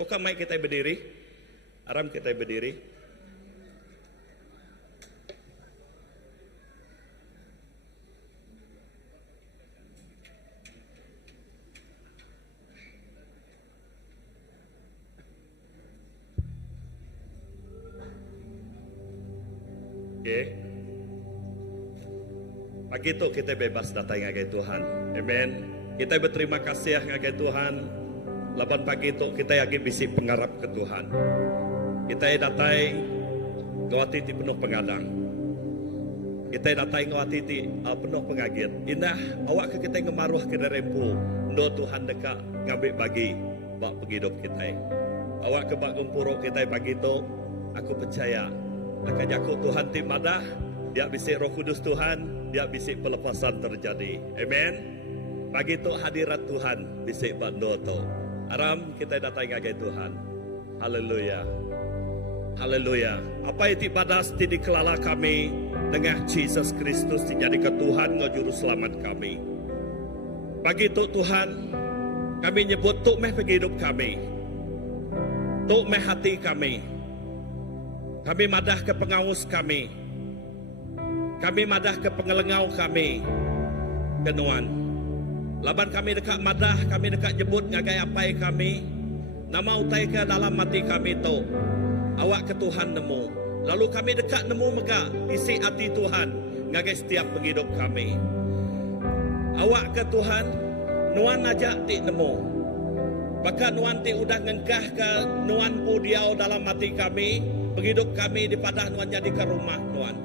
Bukan mai kita berdiri. Aram kita berdiri. Oke. Pagi itu kita bebas datang ngagai Tuhan. Amen. Kita berterima kasih ngagai Tuhan. Laban pagi itu kita lagi bisi pengarap ke Tuhan. Kita datang ngawatiti penuh pengadang. Kita datang ngawatiti penuh pengagit. Indah awak ke kita ngemaruh ke rempu. Ndo Tuhan dekat ngambil bagi bak penghidup kita. Awak ke bak ngumpuro kita pagi itu. Aku percaya akan jaku Tuhan tim madah. Dia bisik Roh Kudus Tuhan, dia bisik pelepasan terjadi. Amen. Pagi itu hadirat Tuhan bisik bando tu. Aram kita datang ngagai Tuhan. Haleluya. Haleluya. Apa itu badas di kelala kami dengan Yesus Kristus dijadi ke Tuhan ngajuru selamat kami. Pagi itu Tuhan, kami nyebut tuk meh penghidup kami. Tuk meh hati kami. Kami madah ke pengawas kami. Kami madah ke pengelengau kami. Kenuan. Laban kami dekat madah, kami dekat jebut ngagai apai kami. Nama utai ke dalam mati kami tu. Awak ke Tuhan nemu. Lalu kami dekat nemu mega isi hati Tuhan ngagai setiap penghidup kami. Awak ke Tuhan nuan aja ti nemu. Bahkan nuan ti udah ngengkah ke nuan pu diau dalam mati kami. Penghidup kami di padah nuan jadi ke rumah nuan.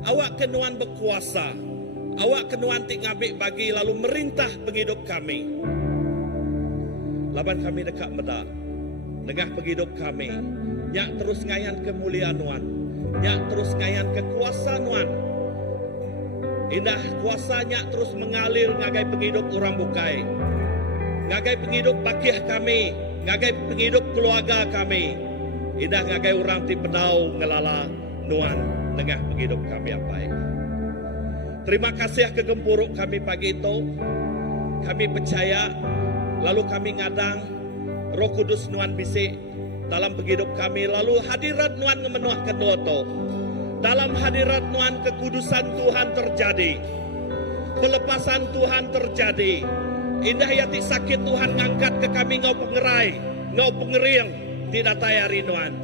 Awak ke nuan berkuasa. Awak kenuan tik ngabik bagi lalu merintah penghidup kami. Laban kami dekat meda. Dengah penghidup kami. Nyak terus ngayan kemuliaan Nuan. Nyak terus ngayan kekuasaan Nuan. Indah kuasanya terus mengalir ngagai penghidup orang bukai. Ngagai penghidup bakih kami. Ngagai penghidup keluarga kami. Indah ngagai orang ti pedau ngelala Nuan. Dengah penghidup kami apa. Terima kasih kegempuruk kami pagi itu. Kami percaya. Lalu kami ngadang. Roh Kudus Nuan bisik dalam penghidup kami. Lalu hadirat Nuan memenuhkan doa. Dalam hadirat Nuan kekudusan Tuhan terjadi. Pelepasan Tuhan terjadi. Indah yati sakit Tuhan ngangkat ke kami ngau pengerai. Ngau pengering. Tidak tayari Nuan.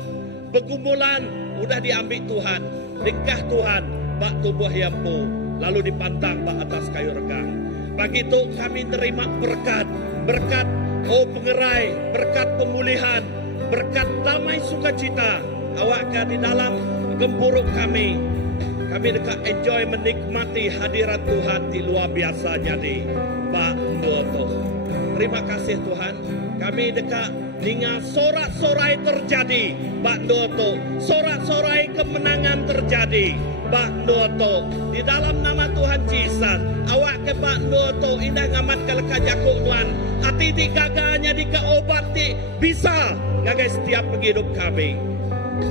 Begumulan udah diambil Tuhan. Dikah Tuhan. Bak tubuh yampu. Lalu dipantang ke atas kayu regang. Pagi itu kami terima berkat. Berkat pengerai. Berkat pemulihan. Berkat damai sukacita. Awak di dalam gempuruk kami. Kami dekat enjoy menikmati hadirat Tuhan di luar biasa jadi. Pak Doto. Terima kasih Tuhan. Kami dekat dengan sorak-sorai terjadi. Pak Doto. Sorak-sorai kemenangan terjadi. Pak Doto, di dalam nama Tuhan Yesus, awak ke Pak Doto, indah ngamat ke leka jakuk Tuhan, hati di gaganya di keobati, bisa ngagai setiap penghidup kami.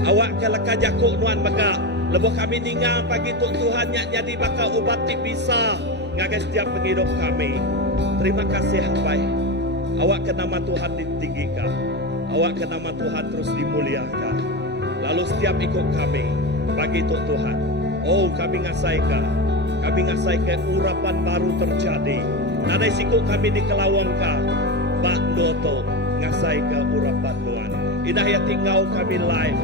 Awak ke leka jakuk Tuhan, maka lebuh kami ninga pagi Tuhan yang jadi bakal obati bisa ngagai setiap penghidup kami. Terima kasih Bapak. Awak ke nama Tuhan ditinggikan, awak ke nama Tuhan terus dimuliakan. Lalu setiap ikut kami, pagi Tuhan. Oh kami ngasaika urapan baru terjadi. Nadai siku kami di kelawangka. Bak Doto ngasaika urapan Tuhan. Idah ya tinggal kami live.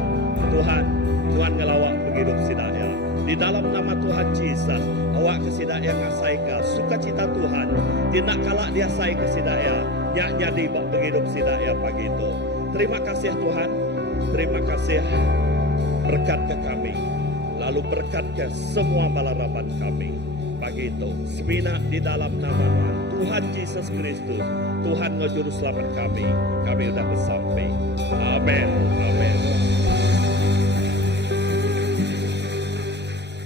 Tuhan ngelawak penghidup sidaya. Di dalam nama Tuhan Yesus, awak ke sidaya ngasaika sukacita Tuhan. Tidak kalah dia say ke sidaya. Nyak jadi bak penghidup sidaya pagi itu. Terima kasih Tuhan. Terima kasih berkat ke kami. Lalu berkat ke semua balaraban kami. Pagi itu, semina di dalam nama Tuhan Yesus Kristus. Tuhan ngejuru selamat kami. Kami sudah bersampai. Amin. Amin.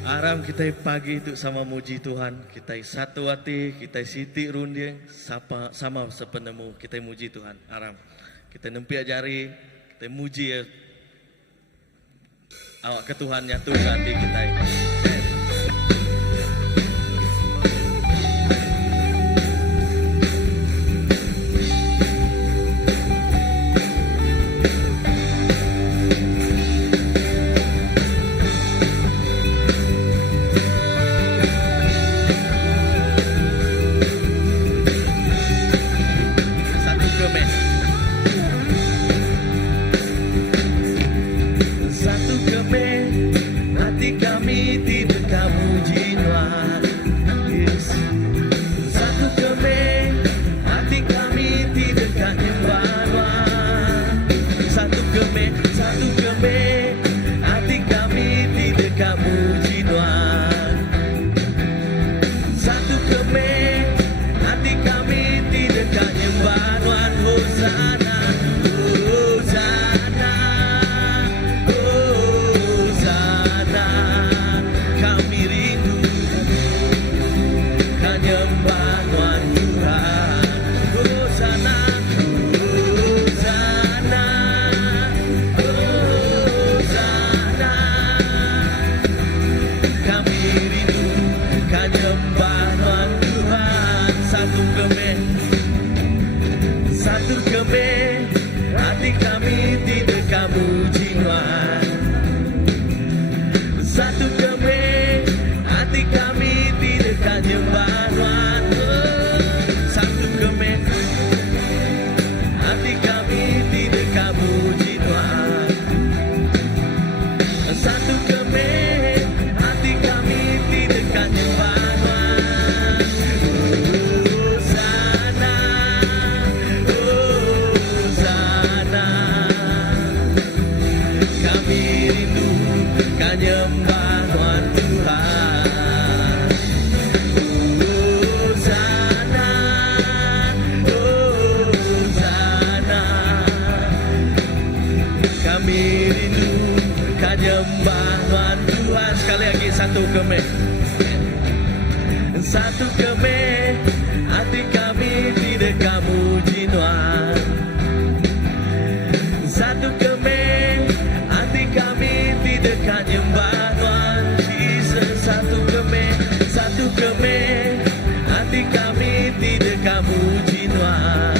Aram kita pagi itu sama muji Tuhan. Kita satu hati, kita siti rundi. Sama sepenemu kita muji Tuhan. Aram. Kita nempi jari, kita muji ya. Awak ke Tuhan ya Tuhan di kita. Satu kemeh hati kami tidak nyembah. Hosana, Hosana. Kami rindu kan nyembah Tuhan Tuhan. Hosana, Hosana. Kami rindu kan nyembah Tuhan Tuhan. Sekali lagi satu kemeh. Satu kemeh hati kami tidak kamu jinuan. Satu kemeh hati kami tidak kan nyembah Tuhan Jesus. Satu kemeh hati kami tidak kamu jinuan.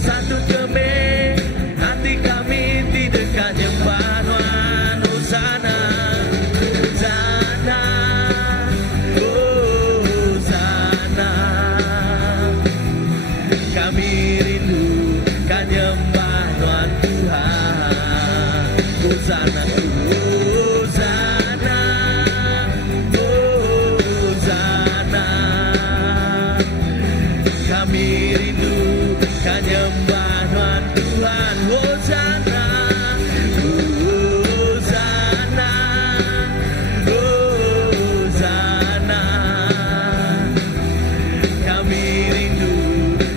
Satu kemeh hati kami tidak kan nyembah Tuhan. Hosana, Hosana, Hosana. Kami rindu kan nyembah Tuhan Tuhan. Hosana, Hosana, Hosana. Kami rindu kan nyembah Tuhan Tuhan. Hosana, Hosana, Hosana. Kami rindu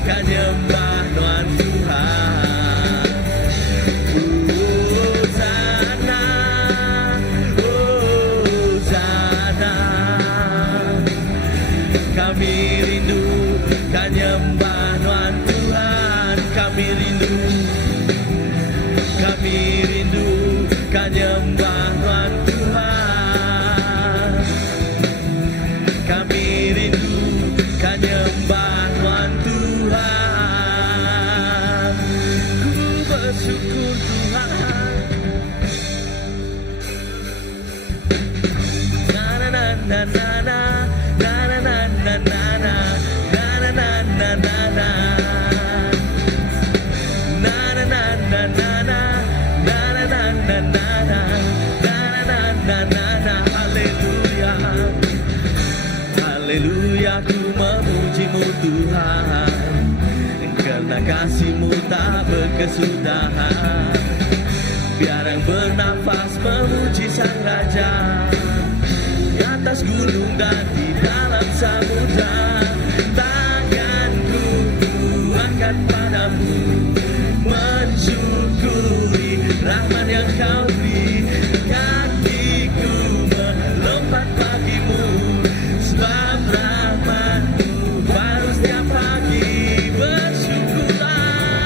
kan nyembah Tuhan Tuhan. Hosana, Hosana. Kami rindu kan nyembah Tuhan Tuhan. Kami rindu kan nyembah Tuhan Tuhan. Kami rindu kan nyembah Tuhan Tuhan. Ku bersyukur Tuhan. Na na na na na na na na na na na na na na na na na. Haleluya, ku memuji-Mu Tuhan, karena kasih-Mu tak berkesudahan. Biar yang bernafas memuji Sang Raja, di atas gunung dan di dalam samudra. Tanganku angkat padamu, mensyukuri rahmat yang Kau beri. Kakiku melompat bagimu, sebab rahmat-Mu baru setiap pagi. Bersyukurlah,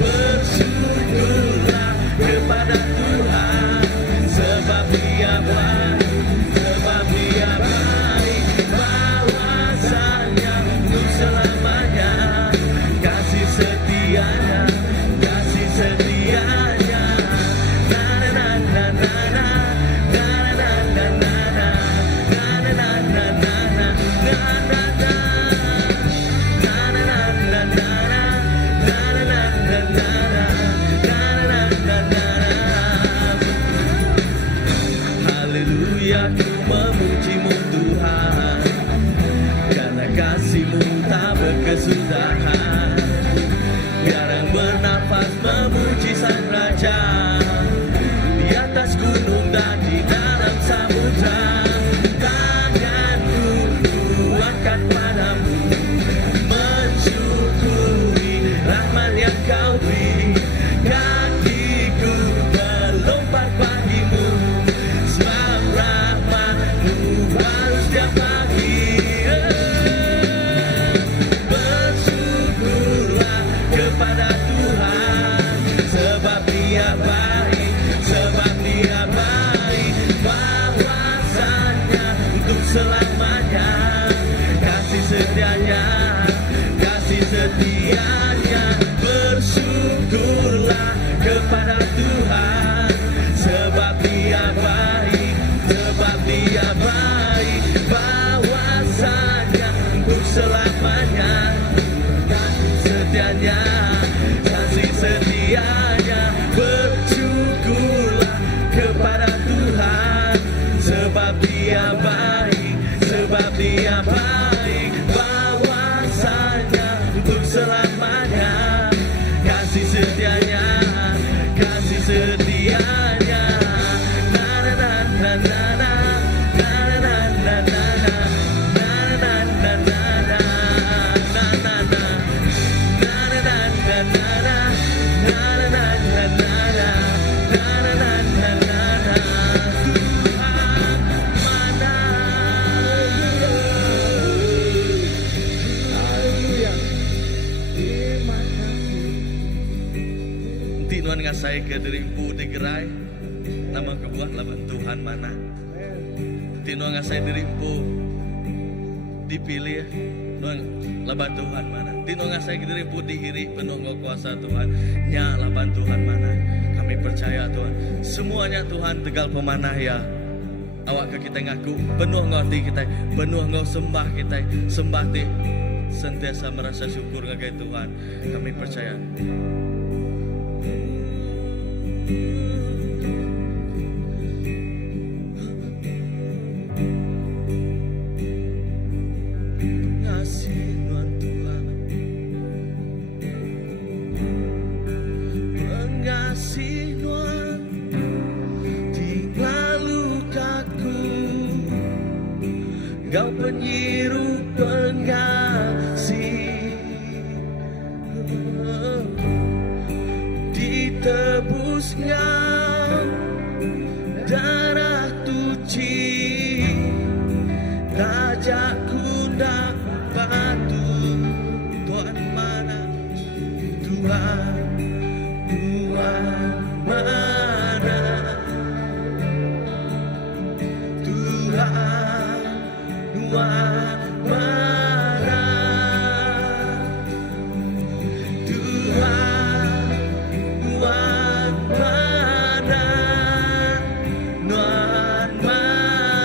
bersyukurlah kepada Tuhan, sebab Dia baik, sebab Dia baik. Bahwasanya untuk selamanya, kasih setianya, kasih setianya. Na na na na na na, na na na na na, na na na na na na, na na na. Na na na na na na, na na na na na na, na na na na na. Haleluya, ku memuji-Mu Tuhan, karena kasih-Mu tak berkesudahan. Biar yang bernafas memuji Sang Raja, di atas gunung dan di dalam samudra. Tanganku angkat padamu, mensyukuri rahmat yang Kau beri. Kakiku melompat bagimu, sebab rahmat-Mu baru setiap pagi. Bersyukurlah kepada Tuhan, sebab Dia baik, sebab Dia baik. Bahwasanya untuk selamanya, kasih setianya, kasih setianya. Bersyukurlah kepada Tuhan, sebab Dia baik, sebab Dia baik. Bahwasanya untuk selamanya, kasih setianya, kasih setianya. Bersyukurlah ngasai ke diriku digerai nama kebuah laban Tuhan mana tino ngasai diriku dipilih nuang laban Tuhan mana tino ngasai ke diriku diiri penuh kuasa Tuhan nya laban Tuhan mana kami percaya Tuhan semuanya Tuhan tegal pemanah ya awak ke kita ngaku penuh ngerti kita penuh ngau sembah kita sembah ti sentiasa merasa syukur ngagai Tuhan kami percaya ngasih Tuhan Tuhan mengasihi Tuhan tinggal lukaku Kau penyiru pengasih ditebusnya darah tuci tajak kundak batu Tuhan mana Tuhan Tuhan mana Tuhan Tuhan mana Tuhan Tuhan mana Tuhan mana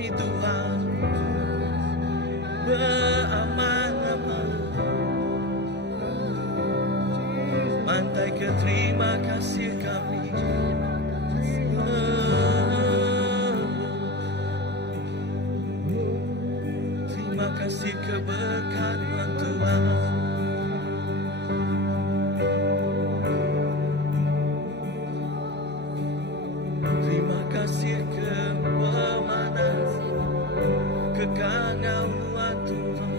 kami Tuhan, beramah-amah. Mantai ke terima kasih kami. Terima kasih keberkatan Tuhan. Terima kasih kepemanan, kekangauan Tuhan.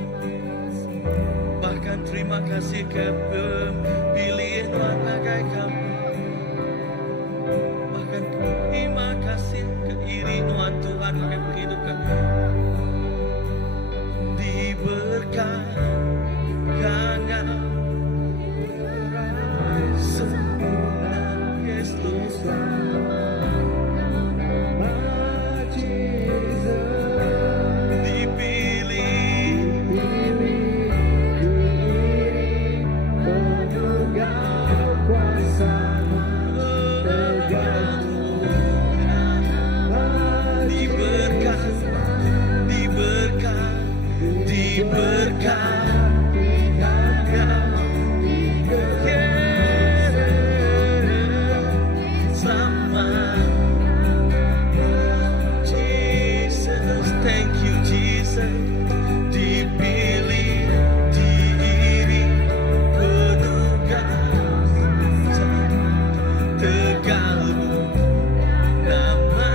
Bahkan terima kasih kepemilihan Tuhan bagai kami. Bahkan terima kasih keirinuan Tuhan bagai kehidupan diberkati sempurna Yesus. Thank you Jesus. Dipilih, diiring, penugasan Tegalmu nama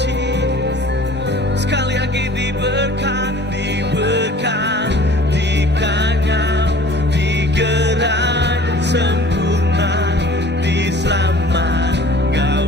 Jesus. Sekali lagi diberkat, dikanyang, digerak sempurna, diselamat Kau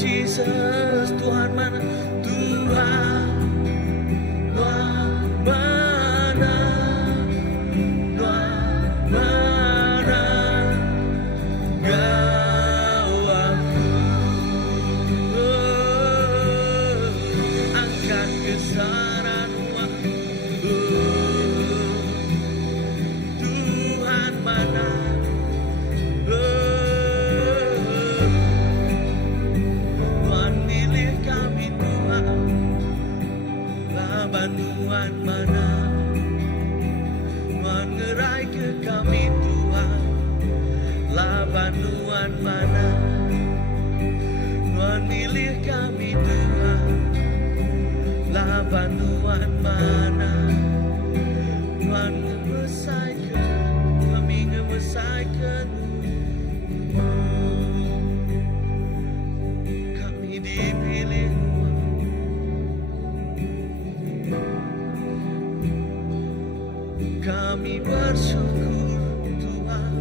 Jesus. Tuhan mana, Tuhan mana, gawangku. Angkat kebesaran-Mu, Tuhan mana. Bantuan mana mengerai ke kami Tuhan, lah bantuan mana memilih kami Tuhan, lah bantuan mana Tuhan ngemesaikeun kami ngemesaikeun kami dipilih. Kami bersyukur Tuhan,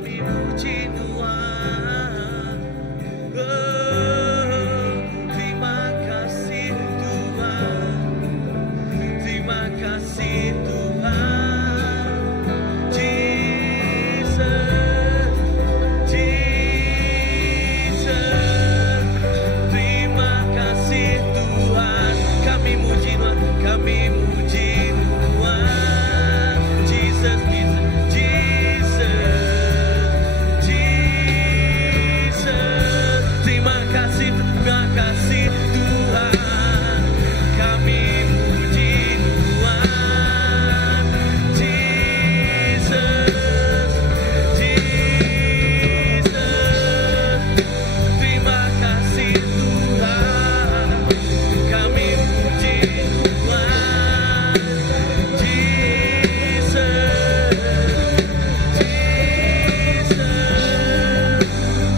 kami muji Tuhan. Terima kasih Tuhan, terima kasih Tuhan. Jesus, Jesus, terima kasih Tuhan. Kami muji Tuhan, kami muji Tuhan. Jesus, Jesus, Jesus, Jesus. Terima kasih Tuhan. Kami muji Tuhan. Jesus, Jesus. Terima kasih Tuhan. Kami muji Tuhan. Jesus, Jesus.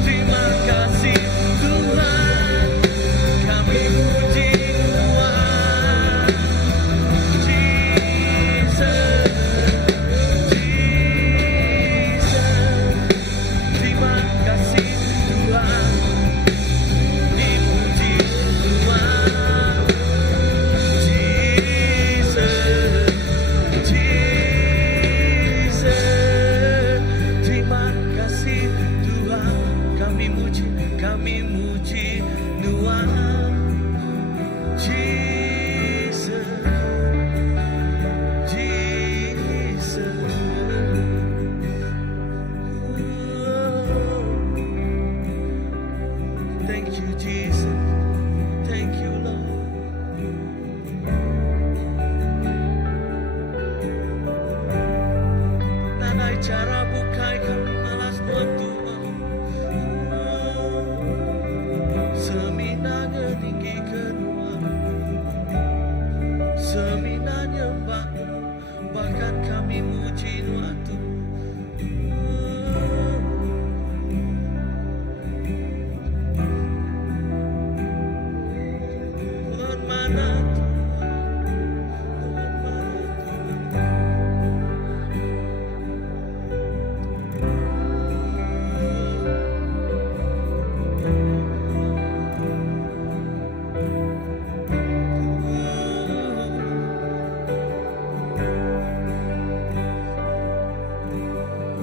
Terima kasih Tuhan. Kami muji Tuhan. Jesus, Jesus. Terima kasih Tuhan. Dipuji Tuhan. Jesus, Jesus. Terima kasih Tuhan. Kami muji Tuhan. Jesus, Jesus. Thank you, Jesus. Thank you, Lord. Nanai cara bukai kami malas buat Tuhan. Seminanya tinggi kedua, seminanya bahkan kami muji Tuhan. Tuhan mana Tuhan mana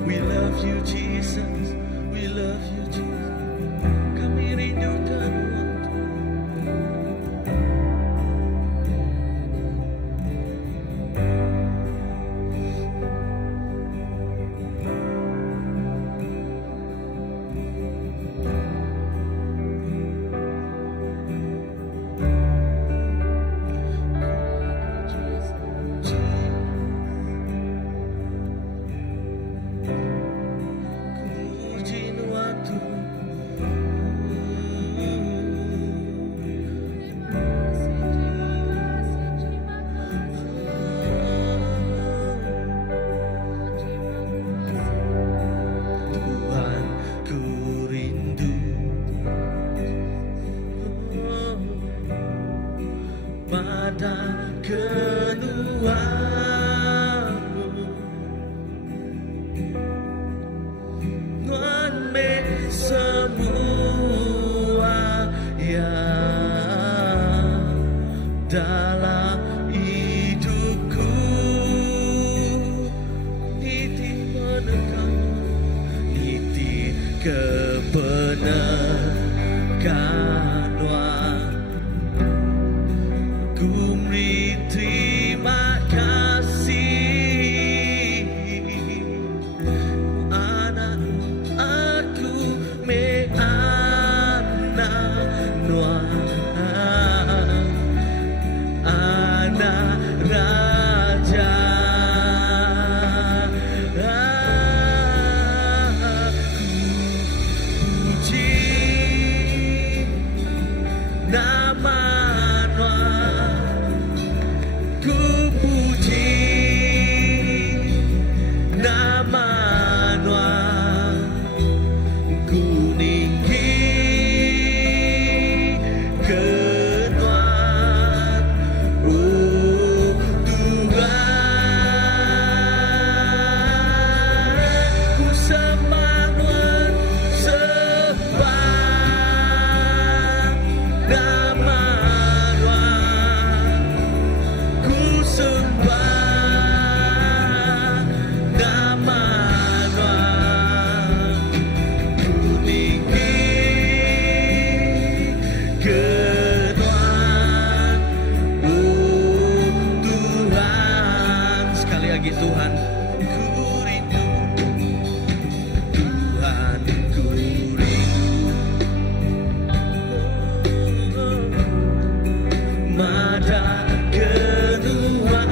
We love you, Jesus. We love you, Jesus. Kami rindukan waktu. Ku lagi Tuhan, ku rindu. Tuhan, ku rindu. Mata kedua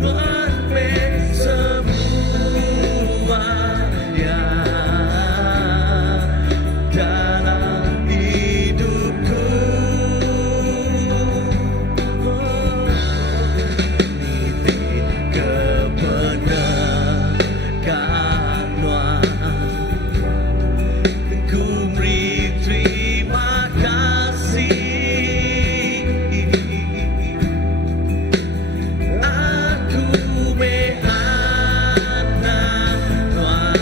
Tuhan semuanya dalam hidupku. Nitip kebenaran ku beri terima kasih. Aku beanak Tuhan,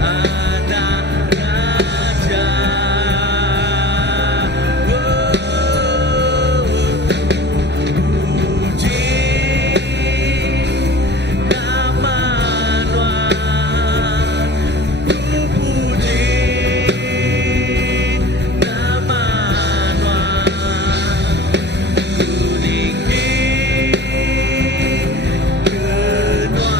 anak raja. Puji nama Tuhan, ku puji nama Tuhan, ku tinggi kedua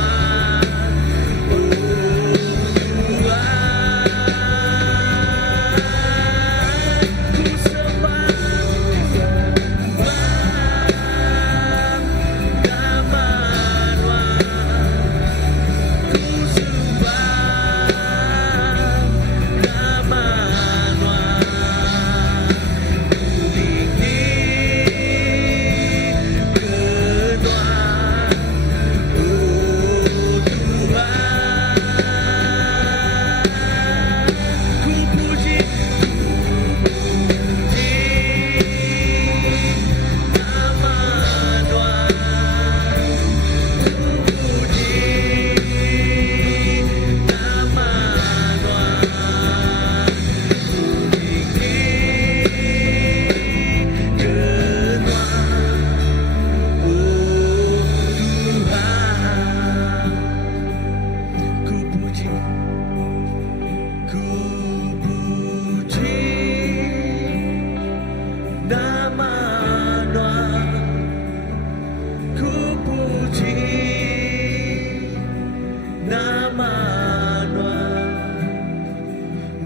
ku sembah nama Tuhan, ku sembah nama Tuhan, ku tinggi kedua Tuhan, ku puji nama Tuhan, ku puji nama Tuhan, ku tinggi kedua Tuhan, ku puji, ku puji nama Tuhan, ku puji nama Tuhan,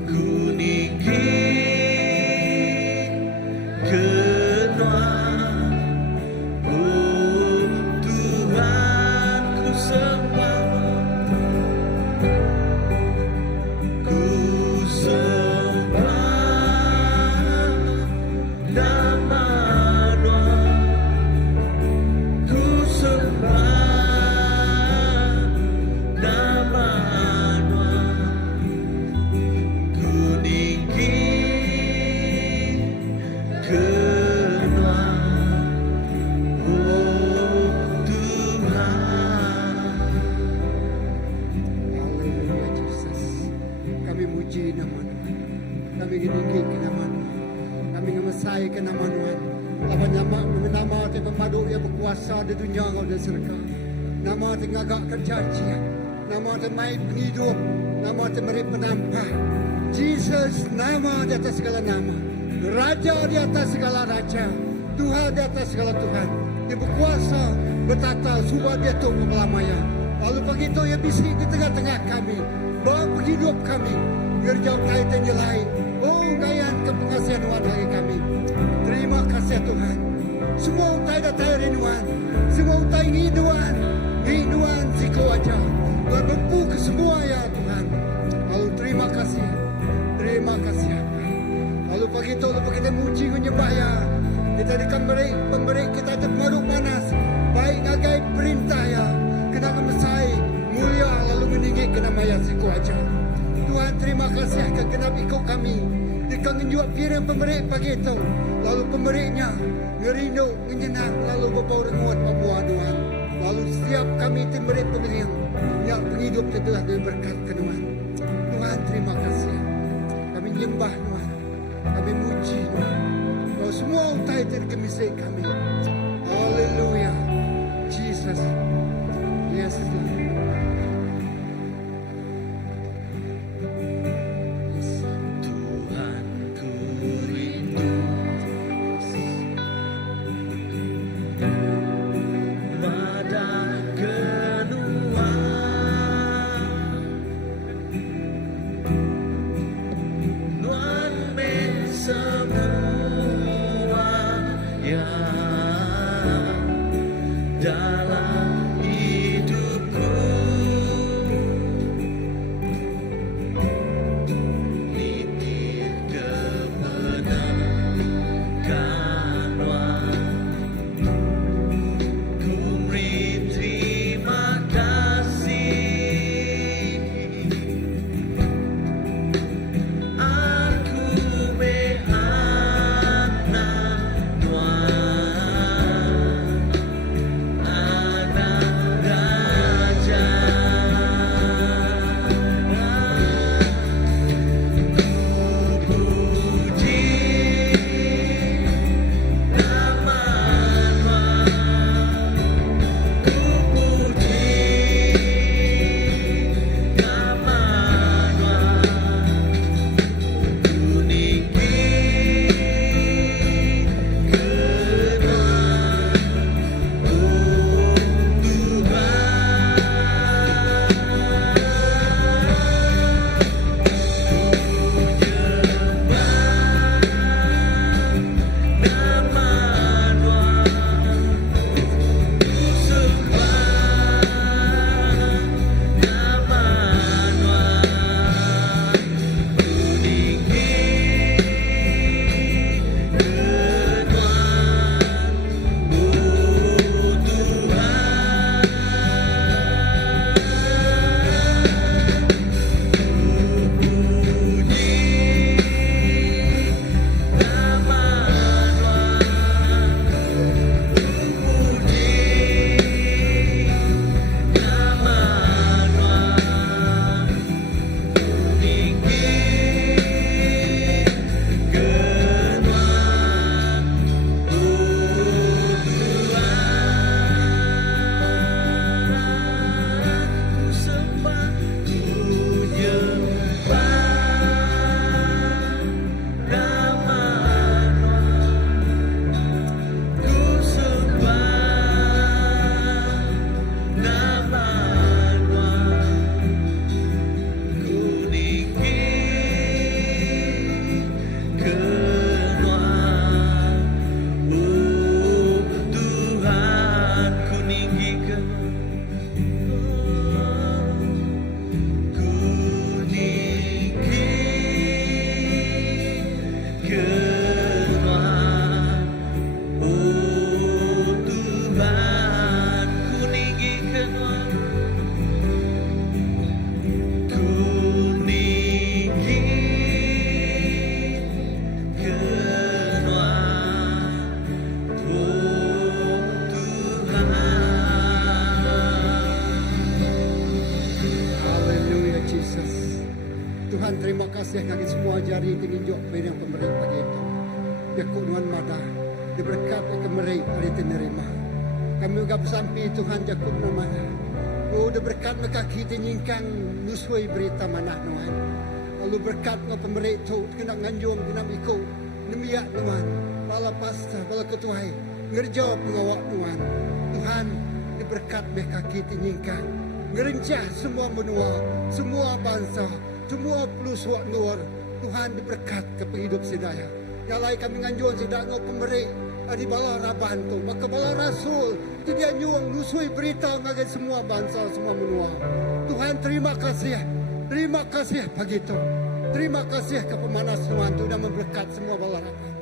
ku tinggi kedua Tuhan, ku sembah, ku sembah nama Tuhan, ku sembah nama Tuhan, ku tinggi kedua Tuhan. Haleluya Jesus. Kami muji nama Tuhan. Kami gininggi ke nama Tuhan. Kami ngemasai ke nama Tuhan. Apa nama Tuhan pemadu yang berkuasa di dunia kau dan serka. Nama Tuhan ngagak kerjaan. Nama Tuhan main penghidup. Nama Tuhan beri penampak. Jesus, nama di atas segala nama. Raja di atas segala raja. Tuhan di atas segala Tuhan. Dia berkuasa, bertata, subah dia tunggu melamanya. Lalu begitu ia bisik di tengah-tengah kami. Bawa penghidup kami. Biar jauh kaitan yang lain. Oh, gayan kepengasihan Tuhan bagi kami. Terima kasih Tuhan. Semua utai datai rinduan. Semua utai ngiduan. Ngiduan siku aja. Berbepu ke semua ya Tuhan. Lalu terima kasih. Terima kasih apa. Lalu begitu kita muji menyembah ya. Kita pemberi kita ada pengaruh panas. Baik ngagai perintah ya. Kena mesai mulia lalu meninggi kena maya siku aja. Tuhan terima kasih ke genap ikut kami. Dikang juga piring pemberi pagi itu. Lalu pemberinya ngerindu, ngenyenang, lalu bawa rengut membuat Tuhan. Lalu setiap kami pemberi yang penghidup telah diberkat ke Tuhan. Tuhan terima kasih. Kami nyembah Tuhan. Kami muji Tuhan. Kau semua utai terkemisai kami. Haleluya. Jesus. Yes Tuhan. Tuhan ku rindu saja dalam hidupku. Nitip kemenangan ku beri terima kasih. Aku anak Tuhan, anak Raja. Ku puji nama Tuhan, ku puji nama Tuhan. Ku ninggi Haleluya Jesus. Tuhan terima kasih kami semua jari tinjau yang pemberi pagi itu. Ya Tuhan mata diberkat kemeri hari menerima. Kami juga bersampi Tuhan jakut namanya. Oh diberkat mereka kita nyingkang nusui berita mana Tuhan. Lalu berkat ngau pemberi itu kena nganjung kena ikut nemiak Tuhan. Bala pastor bala ketuai ngerjau pengawak Tuhan. Tuhan diberkat mereka kita nyingkang. Ngerencah semua benua, semua bangsa, semua pelusuk luar. Tuhan diberkat ke penghidup sedaya. Nyalai kami nganjur sedang ngau pemberi di bala raban tu. Maka bala rasul itu dia nyuang lusui berita ngagai semua bangsa, semua benua. Tuhan terima kasih. Terima kasih pagi itu. Terima kasih ke pemanas Tuhan tu dah memberkat semua bala raban.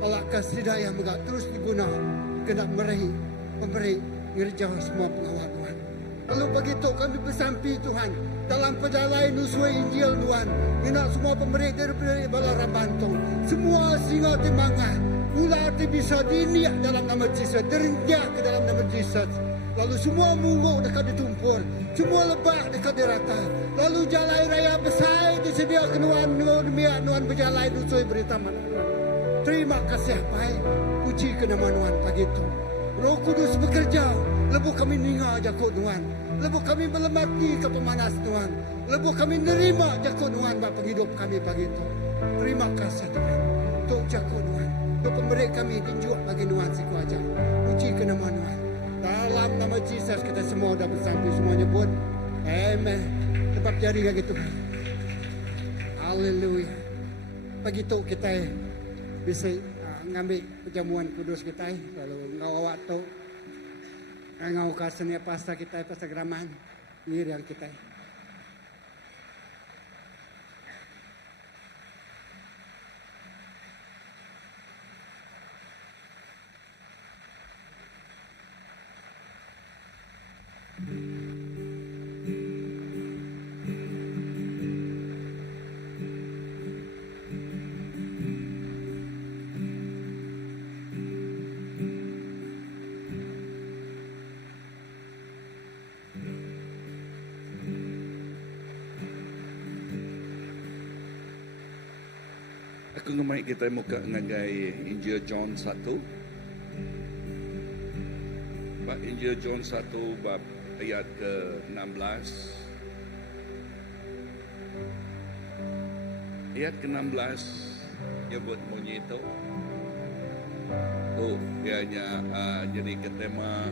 Bala kasih daya megak terus diguna kena meraih pemberi ngerjau semua pengawal Tuhan. Lalu begitu kami bersampi Tuhan dalam perjalanan nusui Injil Tuhan. Kena semua pemberi dari bala rabanto. Semua singa timangan. Ular bisa diniak dalam nama Yesus. Terinjak ke dalam nama Yesus. Lalu semua mungu dekat ditumpur. Semua lebah dekat dirata. Lalu jalan raya besar disedia kenuan nuan berjalan nusui berita mana. Terima kasih Pai. Puji ke nama Tuhan pagi itu. Roh Kudus bekerja. Lebu kami ninga jakut Tuhan. Lebu kami melemati ke pemanas Tuhan. Lebu kami nerima jakut Tuhan bak penghidup kami pagi itu. Terima kasih Tuhan. Untuk jakut Tuhan. Untuk pemberi kami tinjuk bagi Tuhan siku aja. Puji ke nama Tuhan. Dalam nama Yesus kita semua dah bersampai semuanya pun. Amen. Sebab jari lagi Tuhan. Haleluya. Begitu kita bisa ngambil perjamuan kudus kita, lalu ngau waktu, ngau kasenya pasta kita, pasta geraman, ini yang kita. Aku ngamai kita muka ngagai Injil John 1. Bab Injil John 1 bab ayat ke-16. Ayat ke-16 dia buat bunyi itu. Oh, ianya jadi ketema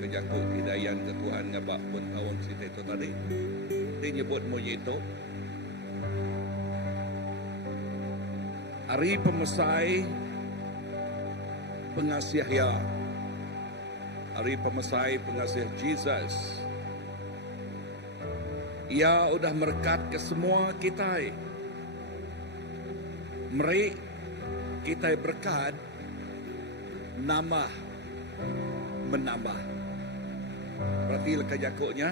kejakut hidayan ke Tuhan ngabak pun awam sita itu tadi. Dia nyebut bunyi itu. Hari Pemesai Pengasiah Ya. Hari Pemesai Pengasiah Jesus. Ia udah merekat ke semua kita. Meri kita berkat nambah menambah. Berarti lekajakuknya.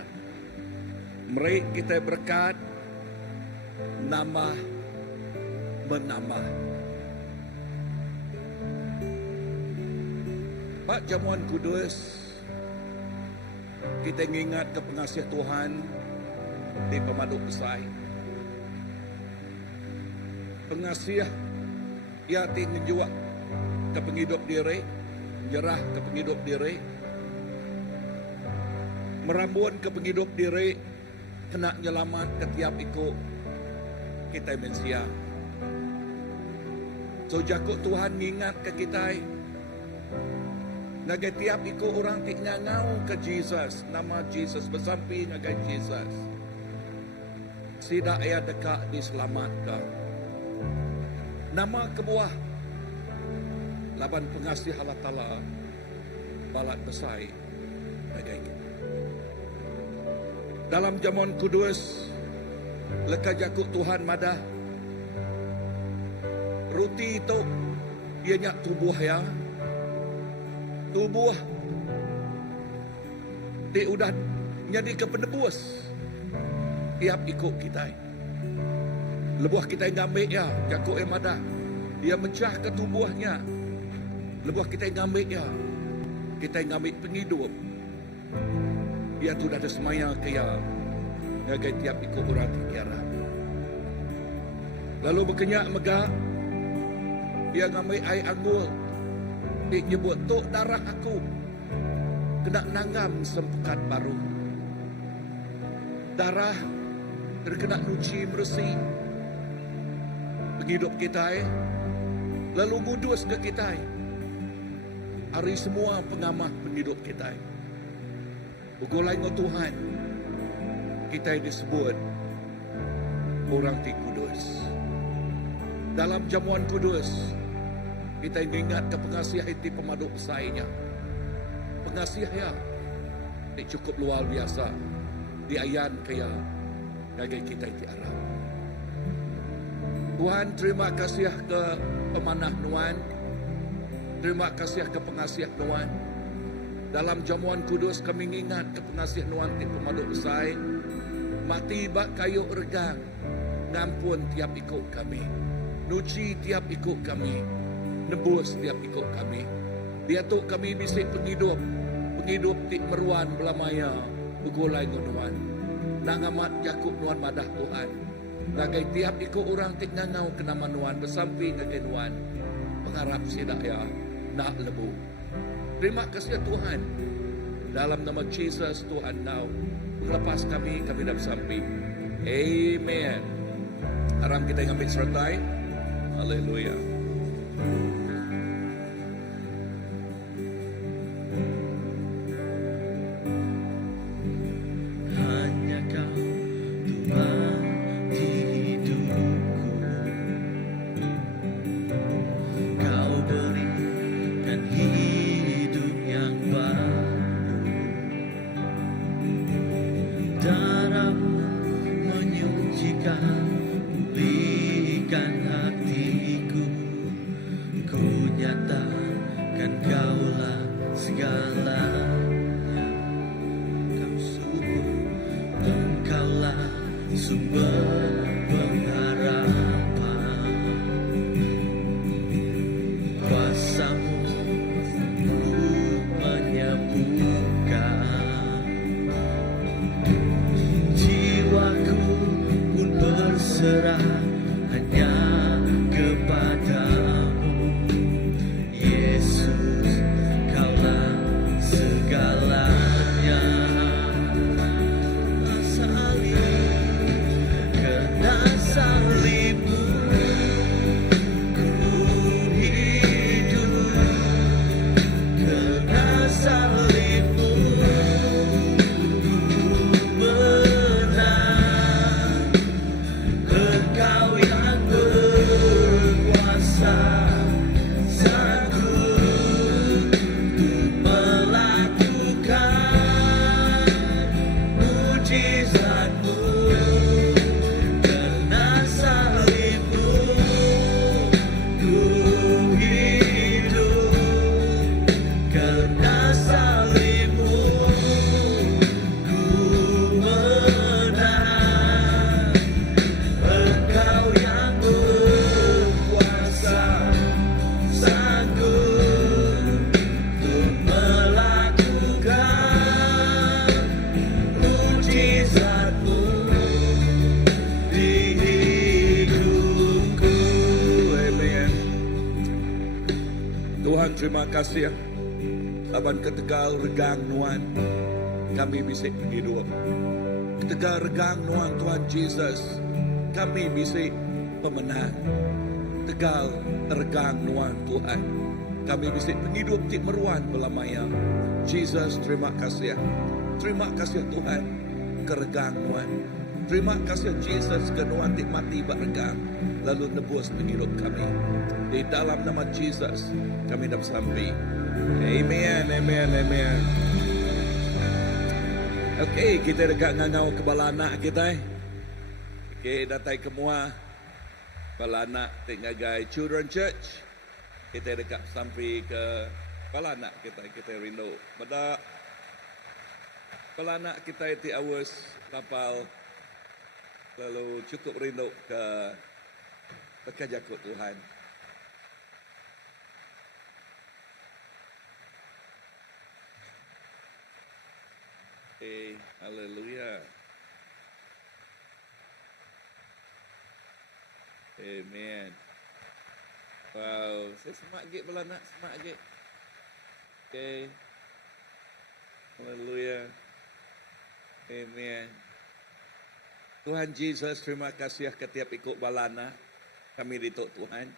Meri kita berkat nambah menambah. Pak jamuan kudus, kita ingat ke pengasiah Tuhan di Pemaduk Besai. Pengasiah ia tinjuak ke penghidup diri, jerah ke penghidup diri, merambun ke penghidup diri, kena nyelamat ke tiap ikut kita mensia. So jakut Tuhan ingat ke kita. Nagai tiap ikut orang tik ngangau ke Jesus. Nama Jesus bersampi nagai Jesus. Sida ayat dekat diselamatkan. Nama kebuah. Laban pengasih Allah Ta'ala. Balat besai. Nagai kita. Dalam jamuan kudus. Leka jakut Tuhan madah. Roti itu. Ianya tubuh ya. Tubuh dia udah jadi ke penebus tiap ikut kita. Lebuh kita yang ngambil ya, jakuk yang madah. Dia mencah ke tubuhnya. Lebuh kita yang ngambil ya, kita yang ngambil penghidup. Dia tu dah ada semaya ke ya, ngagai tiap ikut orang tiara. Lalu berkenyak megak, dia ngambil air anggur. Dia nyebut, tok darah aku kena nanggam sempekat baru. Darah terkena nuci bersih penghidup kita. Lalu ngudus ke kita. Hari semua pengamah penghidup kita. Begolai dengan Tuhan, kita disebut orang ti kudus. Dalam jamuan kudus, kita ingat ke pengasiah itu Pemaduk Besainya. Pengasiah ya, ini cukup luar biasa. Diayan kaya, gagai kita itu arah. Tuhan terima kasih ke pemanah Nuan. Terima kasih ke pengasiah Nuan. Dalam jamuan kudus kami ingat ke pengasiah Nuan di Pemaduk Besai. Mati bak kayu regang. Ngampun tiap ikut kami. Nuci tiap ikut kami. Nebus tiap ikut kami. Dia tu kami bisik penghidup. Penghidup tik meruan belamaya. Begolai ngunuan. Nangamat jakuk nuan madah Tuhan. Nagai tiap ikut orang tik ngangau kena manuan. Bersamping ngagai nuan. Mengharap sidak ya. Nak lebu. Terima kasih Tuhan. Dalam nama Jesus Tuhan now. Lepas kami dah bersamping. Amen. Haram kita yang ambil sertai. Haleluya. Hanya kau Tuhan di hidupku. Kau beri Engkaulah segalanya, Engkaulah sumber pengharapan. Kuasa-Mu menyembuhkan, jiwaku pun berserah hanya kepadamu. Yesus, Kaulah segalanya. Salib, kena salib-Mu ku hidup, kena salib-Mu ku menang. Engkau yang berkuasa, sanggup melakukan mujizat-Mu. Kena salib-Mu ku hidup, kena salib-Mu ku menang. Engkau yang berkuasa, sanggup untuk melakukan mujizat-Mu di hidupku. Amen. Tuhan, terima kasih. Laban ketegal regang Nuan, kami bisa hidup. Ketegal regang Nuan Tuhan Yesus, kami bisa pemenang. Tegal regang Nuan Tuhan, kami bisa menghidup di meruan belamaya. Jesus, terima kasih. Terima kasih Tuhan keregang Nuan. Terima kasih Jesus ke Nuan di mati beregang, lalu nebus menghidup kami. Di dalam nama Jesus kami dapat sampai. Amen, amen, amen. Okey, kita dekat ngangau ke balana kita. Okey, datai kemua balana tengah gai Children Church. Kita dekat sampai ke balana kita rindu. Pada balana kita itu awas lapal, lalu cukup rindu ke bekerja ke Tuhan. Haleluya. Amen. Wow, saya semak gig belana, semak gig. Okay. Haleluya. Amen. Tuhan Yesus, terima kasih ketiap ikut balana. Kami dituk Tuhan.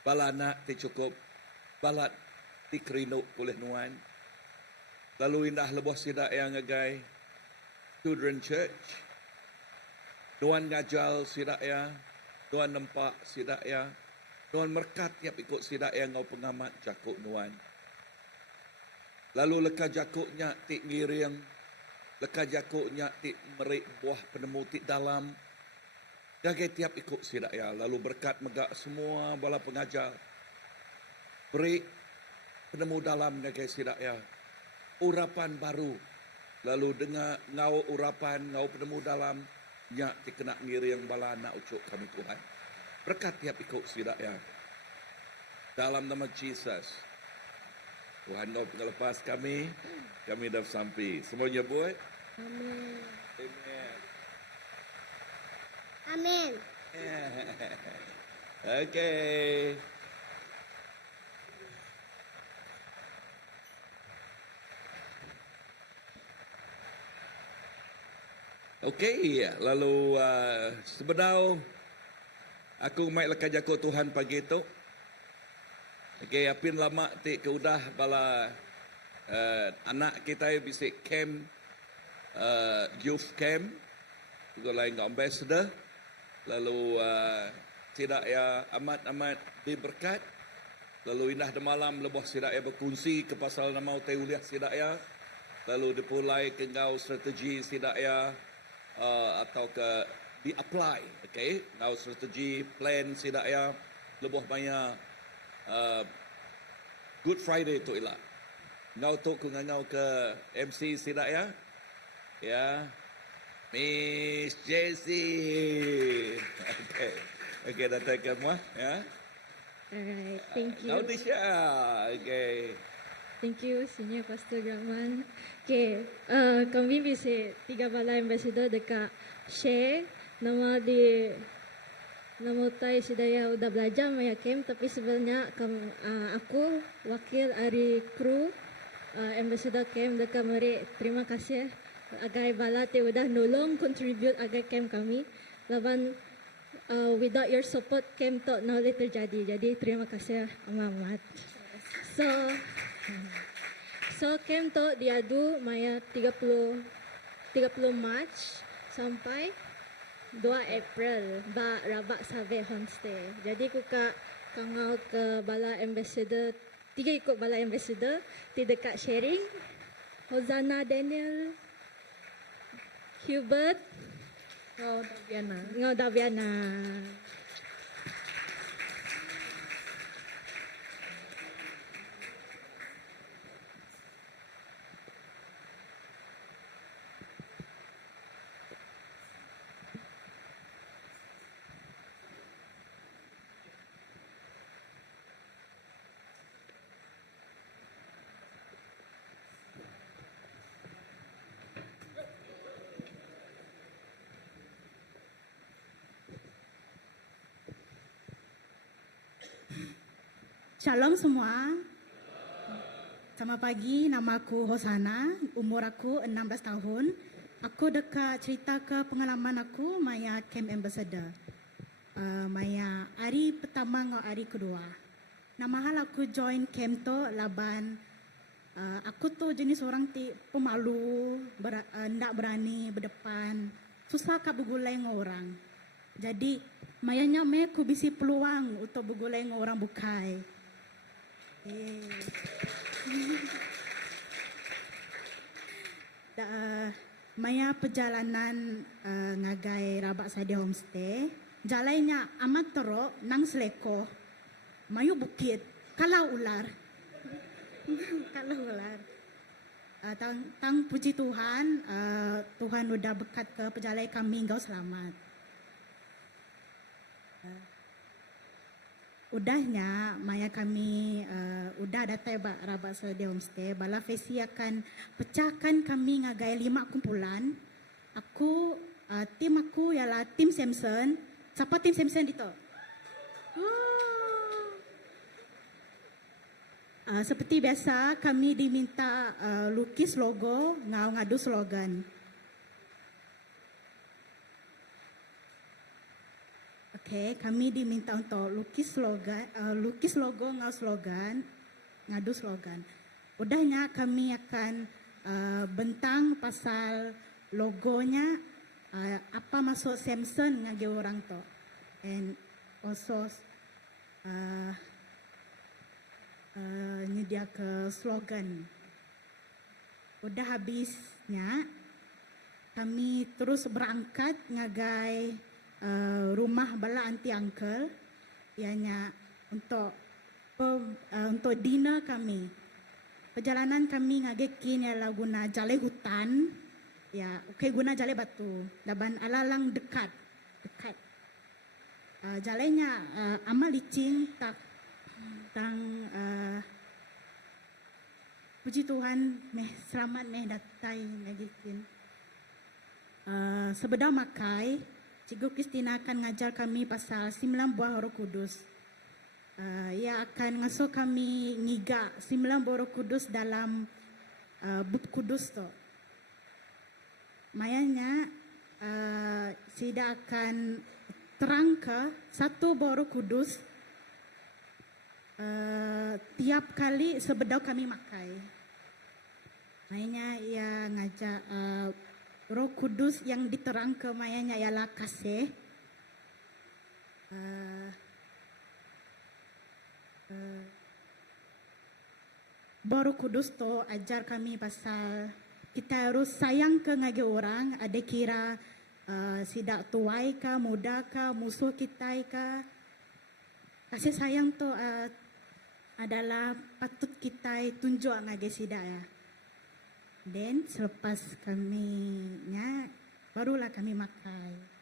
Balana ti cukup. Balat ti kerinuk oleh Nuan. Lalu indah lebuh sidak yang ngagai Children Church. Tuan ngajal sidak ya, Tuan nampak sidak ya, Tuan merkat tiap ikut sidak yang ngau pengamat jakuk Nuan. Lalu leka jakuknya tik ngiring, leka jakuknya tik merik buah penemu tik dalam. Jaga tiap ikut sidak ya, lalu berkat megak semua bala pengajar. Beri penemu dalam jaga sidak ya. Urapan baru, lalu dengar ngau urapan, ngau penemu dalam, nyak dikena ngiri yang bala anak ucuk kami Tuhan. Berkat tiap ikut sidak ya. Dalam nama Jesus, Tuhan mau pengelepas kami dah sampai. Semuanya buat? Amin. Amen. Amin. Okay. Okey, lalu sebenarnya aku mai lekat jago Tuhan pagi itu. Okey, apin lama ti keudah bala anak kita bisik camp youth camp juga lain ambassador. Lalu tidak ya amat diberkat. Lalu indah de malam lebuh tidak ya berkongsi ke pasal nama teuliah tidak ya. Lalu dipulai ke ngau strategi tidak ya atau ke di-apply, okay? Ngau strategi, plan, sidak ya, lebuh banyak Good Friday tu ila. Ngau tu ku ngau ke MC sida ya. Ya. Miss Jessie. Okay. Okay, datang ke semua ya. Alright, thank you. Ngau Tisha. Okay. Thank you, Senior Pastor Rahman. Okay, kami bisa 3 bala ambassador dekat share. Nama tay sedaya udah belajar maya camp, tapi sebenarnya aku wakil dari kru ambassador camp dekat mari. Terima kasih agar bala te udah nolong contribute agar camp kami. Laban without your support camp tak boleh terjadi. Jadi terima kasih amat. So camp tu diadu maya 30 Mac sampai 2 April ba rabak sampai homestay. Jadi ku kangau ke bala ambassador, 3 ikut bala ambassador di dekat sharing. Hosana Daniel, Hubert, Ngau Daviana. Shalom semua. Selamat pagi, nama aku Hosana, umur aku 16 tahun. Aku dekat cerita ke pengalaman aku maya camp ambassador. Maya hari pertama ngau hari kedua. Nama hal aku join camp tu laban aku tu jenis orang pemalu, ndak berani berdepan. Susah kak bergulai dengan orang. Jadi mayanya aku bisi peluang untuk bergulai dengan orang bukai. Maya perjalanan ngagai Rabak Sadia Homestay. Jalannya amat teruk, nang seleko. Mayu bukit, kalau ular. Kalau ular. Tang puji Tuhan, Tuhan udah berkat ke perjalanan kami, engkau selamat. Udahnya maya kami udah datang Rabak Sadia Homestay. Bala Fesi akan pecahkan kami ngagai 5 kumpulan. Aku tim aku ialah tim Samson. Siapa tim Samson itu? Seperti biasa kami diminta lukis logo, ngadu slogan. Okay, kami diminta untuk lukis logo, ngadu slogan. Udahnya kami akan bentang pasal logonya apa masuk Samson ngagi orang tu, and also nyedia ke slogan. Udah habisnya kami terus berangkat ngagai rumah bala anti uncle, ianya untuk dinner kami. Perjalanan kami ngagekin ialah guna jalai hutan, ya, guna jalai batu, laban alalang dekat. Jalainya amal licin puji Tuhan selamat datang ngagekin. Sebeda makai Cikgu Kristina akan mengajar kami pasal 9 buah Roh Kudus. Ia akan ngasuh kami ngiga 9 buah Roh Kudus dalam buk kudus tu. Mayanya Sida akan terang ke 1 buah Roh Kudus tiap kali sebedau kami makai. Mayanya ia ngajak Roh Kudus yang diterang ke mayanya ialah kasih. Roh Kudus tu ajar kami pasal kita harus sayang ke ngagi orang, ada kira sidak tuai ke, muda ke, musuh kita ke. Kasih sayang tu adalah patut kita tunjuk ngagai sida ya. Dan selepas kami barulah kami makai.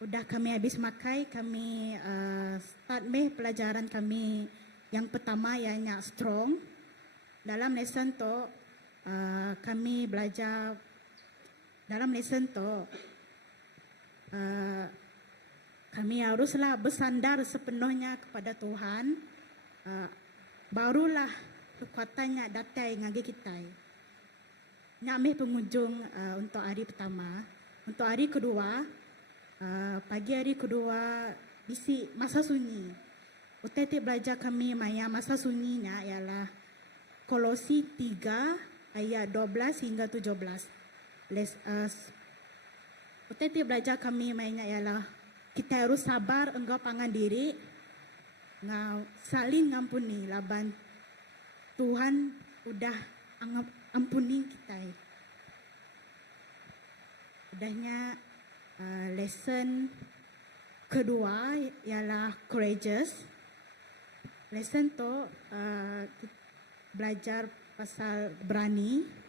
Udah kami habis makai, kami start pelajaran kami yang pertama ianya strong. Dalam lesson tu kami belajar dalam lesson tu kami haruslah bersandar sepenuhnya kepada Tuhan. Barulah kekuatannya datang ngagi kita. Nyameh pengunjung untuk hari pertama. Untuk hari kedua, pagi hari kedua bisi masa sunyi. Utete belajar kami maya masa sunyinya ialah Kolosi 3 ayat 12 hingga 17. Utete belajar kami mainnya ialah kita harus sabar engkau pangan diri ngau saling ngampuni laban Tuhan udah ampuni kita. Udahnya lesson kedua ialah courageous. Lesson tu belajar pasal berani.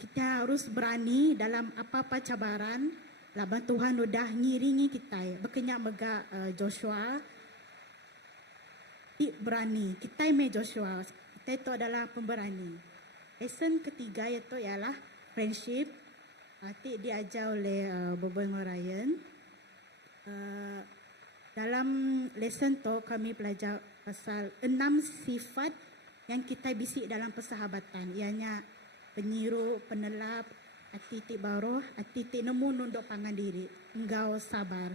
Kita harus berani dalam apa-apa cabaran. Laban Tuhan udah ngiringi kita. Berkenyak mega Joshua. Berani. Kita Joshua. Kita itu adalah pemberani. Lesson ketiga itu ialah friendship. Nanti diajar oleh Bobo Ryan. Dalam lesson tu kami belajar pasal 6 sifat yang kita bisik dalam persahabatan. Ianya penyiru, penelap, atitik baruh, atitik nemu nunduk pangan diri. Engkau sabar.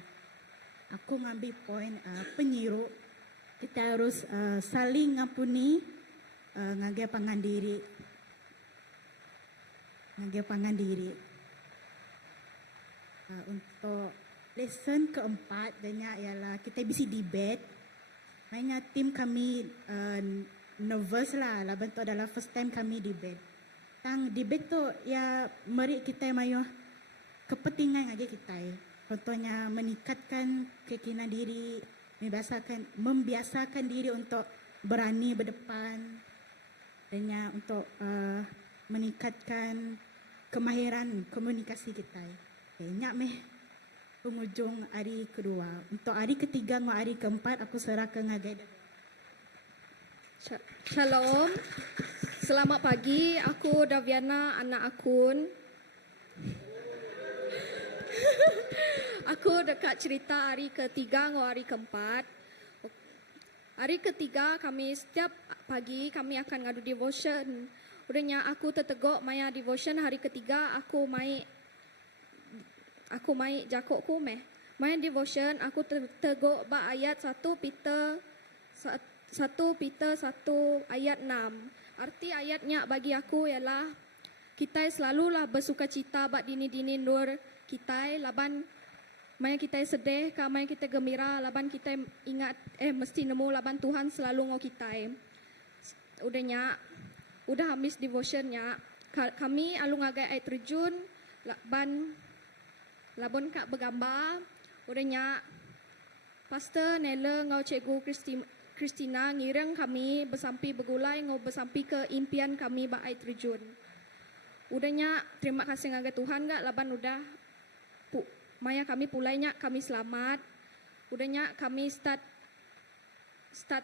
Aku ngambil poin penyiru. Kita harus saling ngampuni, ngagai pangan diri. Ngagai pangan diri. Untuk lesson keempat dan ialah kita bisa debate. Mainnya tim kami nervous lah. Laban tu adalah first time kami debate. Tang debate tu ya meri kita mayo kepentingan aja kita. Contohnya meningkatkan keyakinan diri, membiasakan diri untuk berani berdepan dan untuk meningkatkan kemahiran komunikasi kita. Nyak penghujung hari kedua. Untuk hari ketiga dan hari keempat aku serah ke ngagai. Shalom. Selamat pagi. Aku Daviana, anak akun. Aku dekat cerita hari ketiga dan hari keempat. Hari ketiga kami setiap pagi kami akan ngadu devotion. Udahnya aku terteguk maya devotion hari ketiga aku mai jakokku main devotion aku terteguk ba ayat 1 Peter 1 ayat 6. Arti ayatnya bagi aku ialah kita selalulah bersukacita bak dini-dini nur kita laban maya kita sedih ka maya kita gembira laban kita ingat mesti nemu laban Tuhan selalu ngau kita. Udah habis devotionnya kami alung agai air terjun labon kak bergambar. Udahnya Pastor Nela ngau Cikgu Christina ngirang kami bersampi bergulai ngau bersampi ke impian kami ba air terjun. Udahnya terima kasih ngagai Tuhan gak laban udah maya kami pulainya kami selamat. Udahnya kami start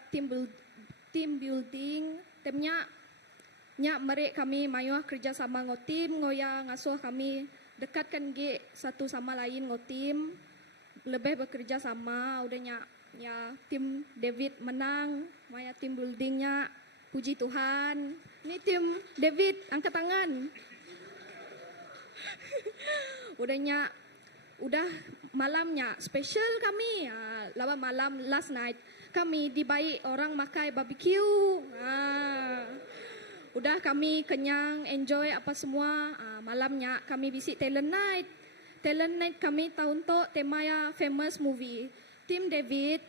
team building. Timnya merek kami mayu kerja sama ngau tim ngoya ngasuh kami dekatkan satu sama lain ngau tim lebih bekerja sama. Udahnya ya tim David menang maya tim buildingnya puji Tuhan. Ini tim David angkat tangan. Udah malamnya special kami lawan malam last night kami dibaik orang makai barbecue. Udah kami kenyang enjoy apa semua. Malamnya kami visit talent night kami tahun tu tema ya famous movie Tim David.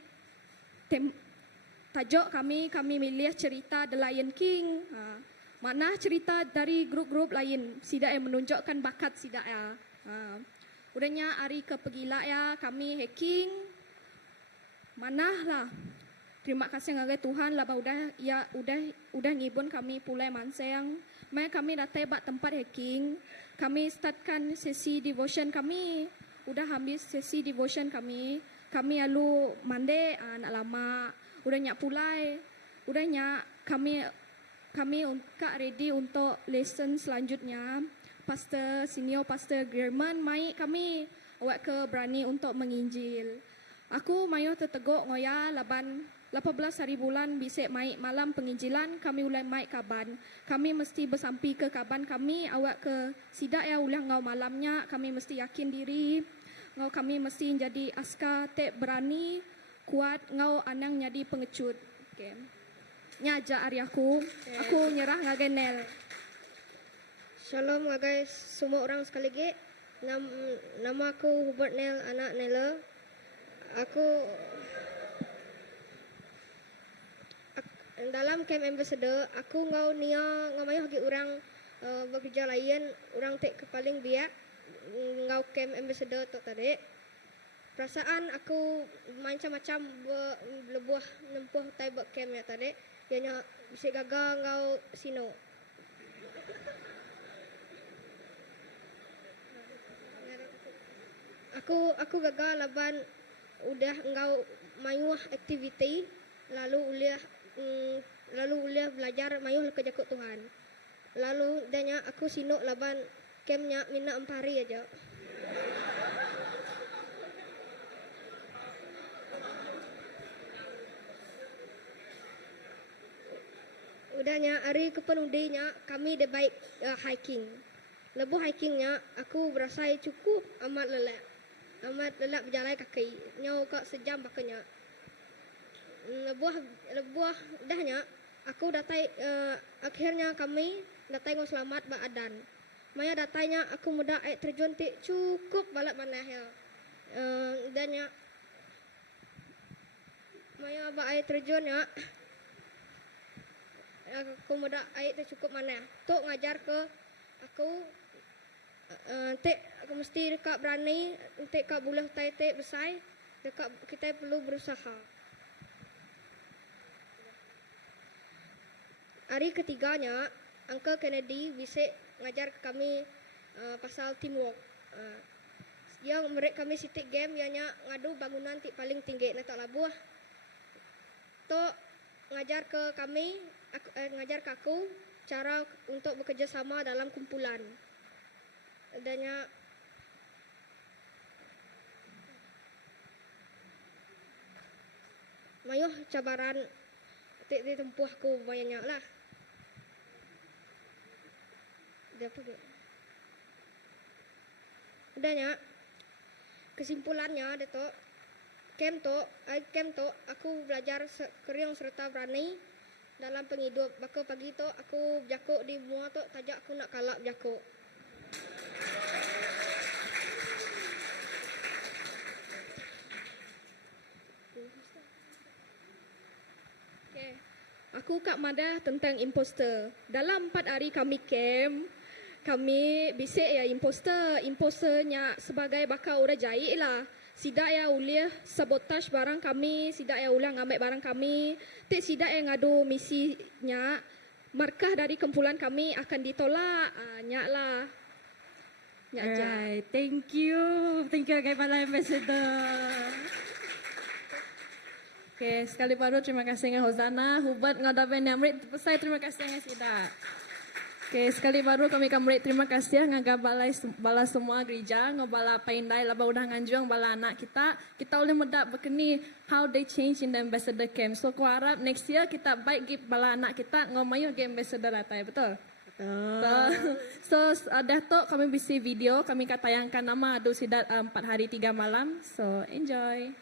Tajuk kami milih cerita The Lion King. Mana cerita dari grup-grup lain, sidak yang menunjukkan bakat sidak ya. Udahnya hari ke pegila ya, kami hacking. Mana lah. Terima kasih ngagai Tuhan lah udah ngibun kami pulai manseng. Mai kami datang bak tempat hacking. Kami startkan sesi devotion kami. Udah habis sesi devotion kami. Kami lalu mande nak lama. Udah nyak pulai. Udah nyak kami kak ready untuk lesson selanjutnya. Senior Pastor German mai kami awak ke berani untuk menginjil. Aku mayo terteguk ngoya 18 hari bulan bisik mai malam penginjilan kami ulai mai kaban. Kami mesti bersampi ke kaban kami awak ke sidak ya ulang ngau malamnya kami mesti yakin diri. Ngau kami mesti jadi askar tek berani kuat ngau anang jadi pengecut. Okay. Nyajak hari aku nyerah ngagai Nel. Shalom ngagai semua orang sekali lagi. Nama aku Hubert Nel, anak Nela. Aku dalam camp ambassador, aku ngau mayu hagi orang bekerja lain, orang tek kepaling biak ngau camp ambassador tu tadi. Perasaan aku macam-macam lebuah nempuh tai buat camp ya tadi. Ianya bisa gagal ngau sino. Aku gagal laban udah ngau mayuh aktiviti lalu uliah belajar mayuh ke jakut Tuhan. Lalu danya aku sino laban campnya mina 4 hari aja. Udahnya hari kepenudinya kami de baik hiking. Lebuh hikingnya aku berasa cukup amat lelak berjalan kaki. Nyau kak sejam pakainya. Lebuh dahnya aku datai akhirnya kami datai ngau selamat ba adan. Maya datanya aku muda air terjun tik cukup balap mana ya. Dahnya maya ba air terjun ya. Aku muda air tu cukup mana. Tok ngajar ke aku aku mesti dekat berani tek kak boleh tai besai dekat kita perlu berusaha. Hari ketiganya Uncle Kennedy bisa ngajar kami pasal teamwork. Yang mereka kami sitik game ianya ngadu bangunan paling tinggi nak tak labuh. Tok ngajar ke kami ngajar ke aku cara untuk bekerja sama dalam kumpulan. Adanya mayuh cabaran ditempuhku banyak lah. Adanya kesimpulannya detok camp to aku belajar keriang serta berani dalam penghidup. Baka pagi tu aku berjakuk di mua tu tajak aku nak kalak berjakuk. Okay. Aku Kak Madah tentang imposter. Dalam 4 hari kami camp, kami bisik ya imposternya sebagai bakal udah jahit lah. Sidak ya uliah sabotaj barang kami, sidak ya ulang ambil barang kami, sidak yang ngadu misinya, markah dari kumpulan kami akan ditolak. Nyak lah. Nyak aja. Alright, thank you guys para ambassador. Okay, sekali baru terima kasih dengan Hosana, Hubert ngadapan yang merit, terima kasih dengan Sidak. Okay, sekali baru kami kamrit terima kasih ngaga bala semua gereja ngabala paindai laba udah nganjuang bala anak kita boleh medap berkeni how they change in the ambassador camp. So aku harap next year kita baik give bala anak kita ngomayu ke ambassador atai, betul? So dah tu kami bisi video kami katayangkan nama Adu Sidat 4 hari 3 malam. So enjoy.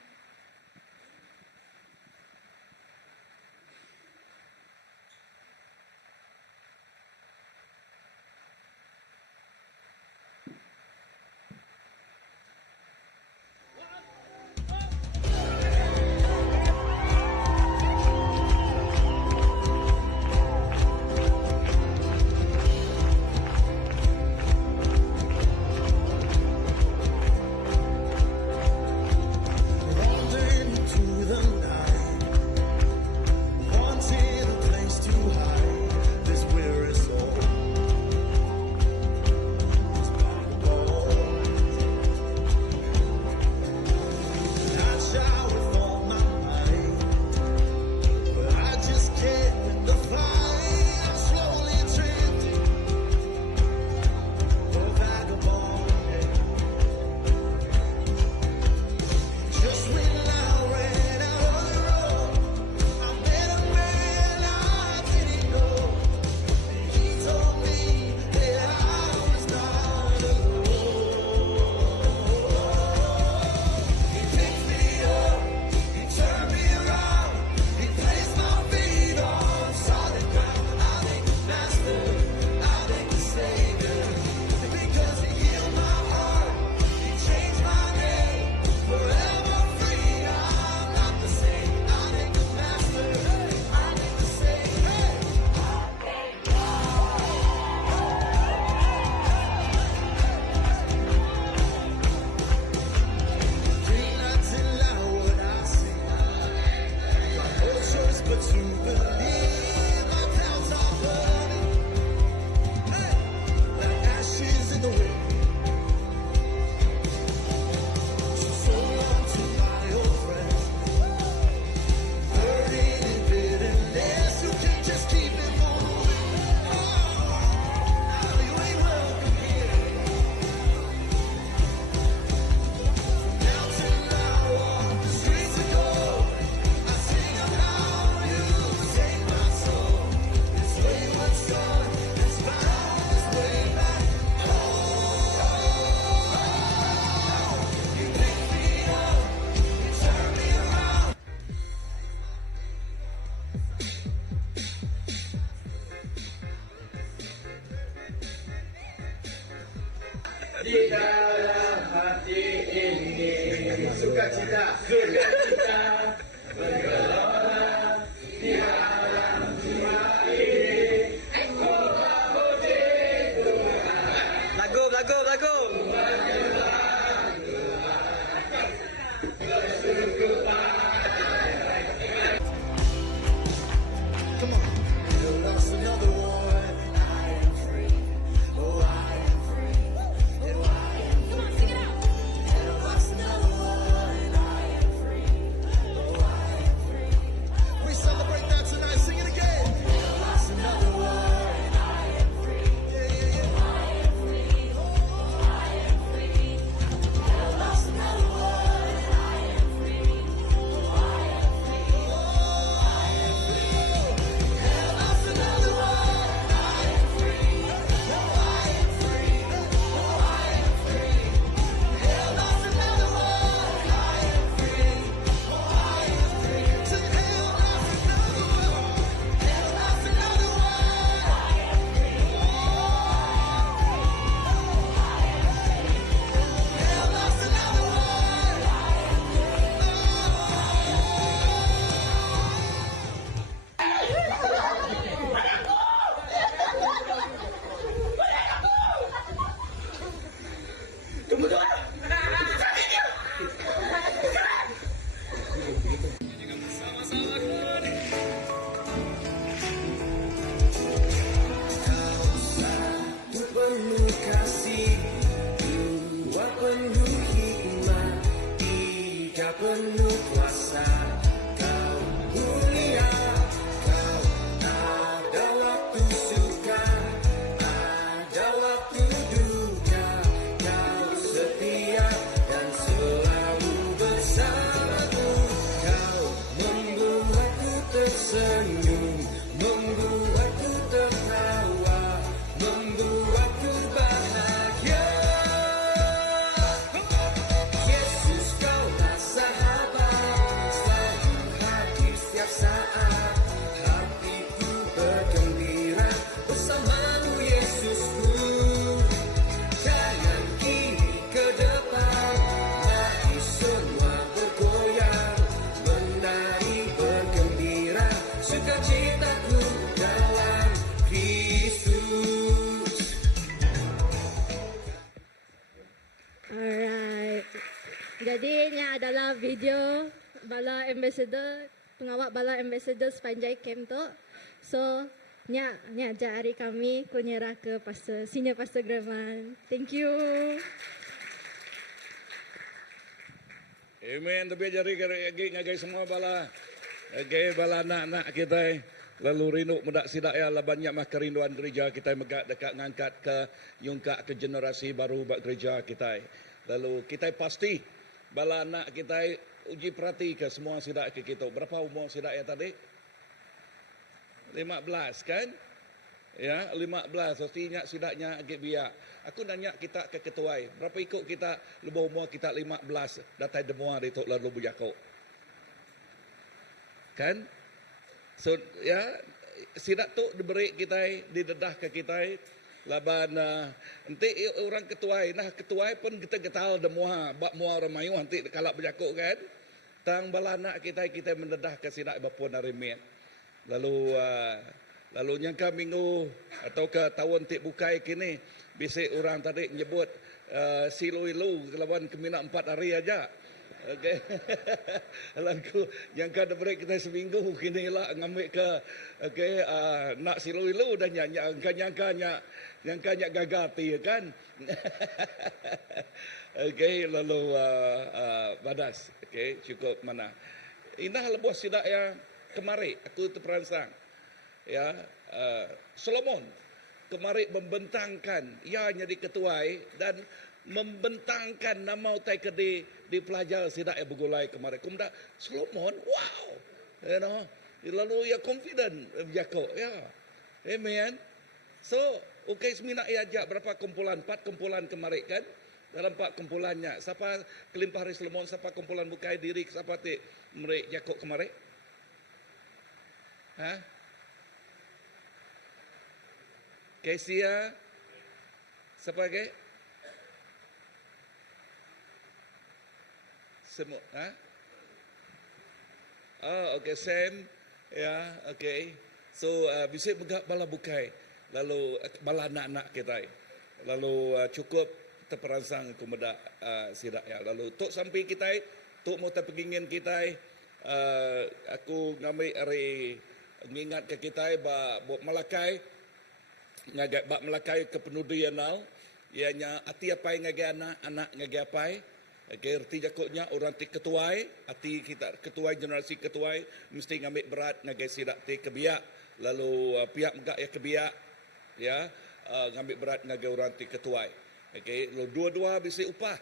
di dalam hati ini sukacita bergelora di dalam jiwa ini. Lagu. We celebrate that tonight. Sing it again. Lost another one. penuh kuasa, kau mulia, kau ada waktu suka, ada waktu duka, kau setia dan selalu bersamaku, kau membuatku tersenyum, membuatku tertawa, membuatku bahagia. Yesus kaulah sahabat, selalu hadir setiap saat, hatiku bergembira bersamamu Yesusku. Jangan kiri ke depan, mari semua bergoyang, menari bergembira, sukacitaku dalam Kristus. Alright. Jadi ini adalah video bala ambassador, pengawal bala ambassador sepanjang camp tu. So, ni ajar hari kami ku nyerah ke pastor, senior pastor Graman. Thank you. Amen. Tapi jari ngagai semua bala. Ngagai bala anak-anak kita. Lalu rindu mudak sidak ya lah banyak mah kerinduan gereja kita megak dekat ngangkat ke yungkak ke generasi baru bak gereja kita. Lalu kita pasti bala anak kita uji perhati ke semua sidak ke kita. Berapa umur sidak ya tadi? 15 kan? Ya, 15. Pastinya sidaknya agak biak. Aku nanya kita ke ketuai. Berapa ikut kita lebih umur kita 15 datai demua di tok lalu bujakok. Kan? So ya sidak tu diberi kita didedah ke kita laban nanti orang ketuai nah ketuai pun kita getal demua bak mua ramayu nanti kalak berjakuk kan tang balana kita mendedah ke sidak bapun arimet lalu nyangka minggu atau ke tahun tik bukai kini bisik orang tadi nyebut silu-ilu lawan kemina 4 hari aja. Okay. Lagu yang kada break kita seminggu kini lah ngambil ke okay, nak silu-ilu dan nyangka gagati kan. Okay, lalu badas. Okay, cukup mana. Indah lebuh sidak yang kemari aku terperansang. Ya, Solomon kemari membentangkan ia jadi ketuai dan membentangkan nama utai ke di pelajar sidak yang bergulai kemarin. Kemudian Solomon, wow, you know, lalu ia confident berjakok, ya, amen. So, okay, semina ia ajak berapa kumpulan? 4 kumpulan kemarin kan? Dalam 4 kumpulannya, siapa kelimpah hari Solomon, siapa kumpulan bukai diri, siapa ti mereka jakok kemarin? Hah? Kesia, siapa ke? semua. Ha? Oh, okay, Sam. Ya, okay. So, bisik megak bala bukai. Lalu, bala anak-anak kita. Lalu, cukup terperansang kumeda sidak ya. Lalu, tok sampai kita, tok mau terpegingin kita, aku ngambil hari ngingat ke kita, buat Melakai, ngagak bak Melakai ke penudianal, ianya ati apai ngagak anak ngagak apai. Okay, erti jakutnya orang ti ketuai, ati kita ketuai generasi ketuai mesti ngambil berat ngagai sidak ti kebiak, lalu pihak megak ya kebiak, ya ngambil berat ngagai orang ti ketuai. Okay, lalu dua-dua bisi upah,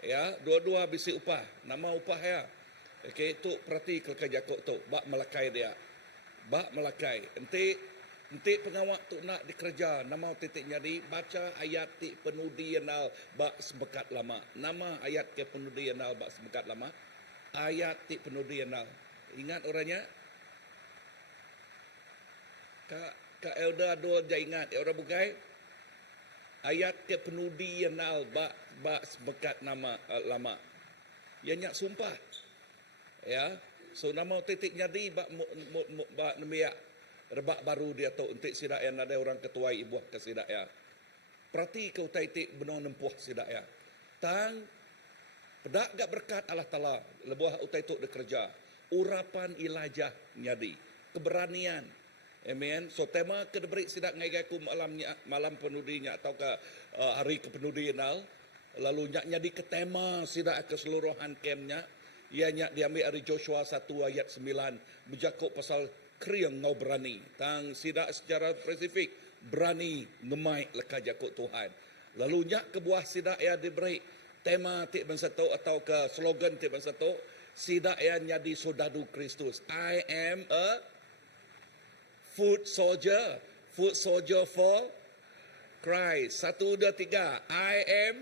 ya dua-dua bisi upah, nama upah ya. Okay, tu perhati kelkai jakut tu, bak Melakai dia, bak Melakai. Enti pengawak tu nak dikerja, nama titik nyari, baca ayat ti penudianal bak sebekat lama. Nama ayat ke penudianal bak sebekat lama. Ayat ti penudianal. Ingat orangnya? Kak Elda ada dia ingat, orang bukai? Ayat ke penudianal bak sebekat nama lama. Ianya sumpah. Ya. So nama titik nyari bak nemiak. Rebak baru dia tahu untuk sidak yang ada orang ketua ibuah ke sidak ya. Perhati kau taitik benar nempuh sidak ya. Tang pedak gak berkat Allah Taala lebuah utai tu bekerja. Urapan ilajah nyadi, keberanian. Amen. So tema kedebrik sidak ngai ku malam penudinya atau ke hari kepenudianal. Lalu nyadi ke tema sidak keseluruhan kemnya. Ianya diambil dari Joshua 1 ayat 9 berjakuk pasal kriang ngau berani. Tang sidak secara spesifik berani ngemai lekat jakut Tuhan. Lalu nyak ke buah sidak ya diberi tema tik bangsa tu atau ke slogan tik bangsa tu sidak ya nyadi sodadu Kristus. I am a foot soldier for Christ. 1, 2, 3. I am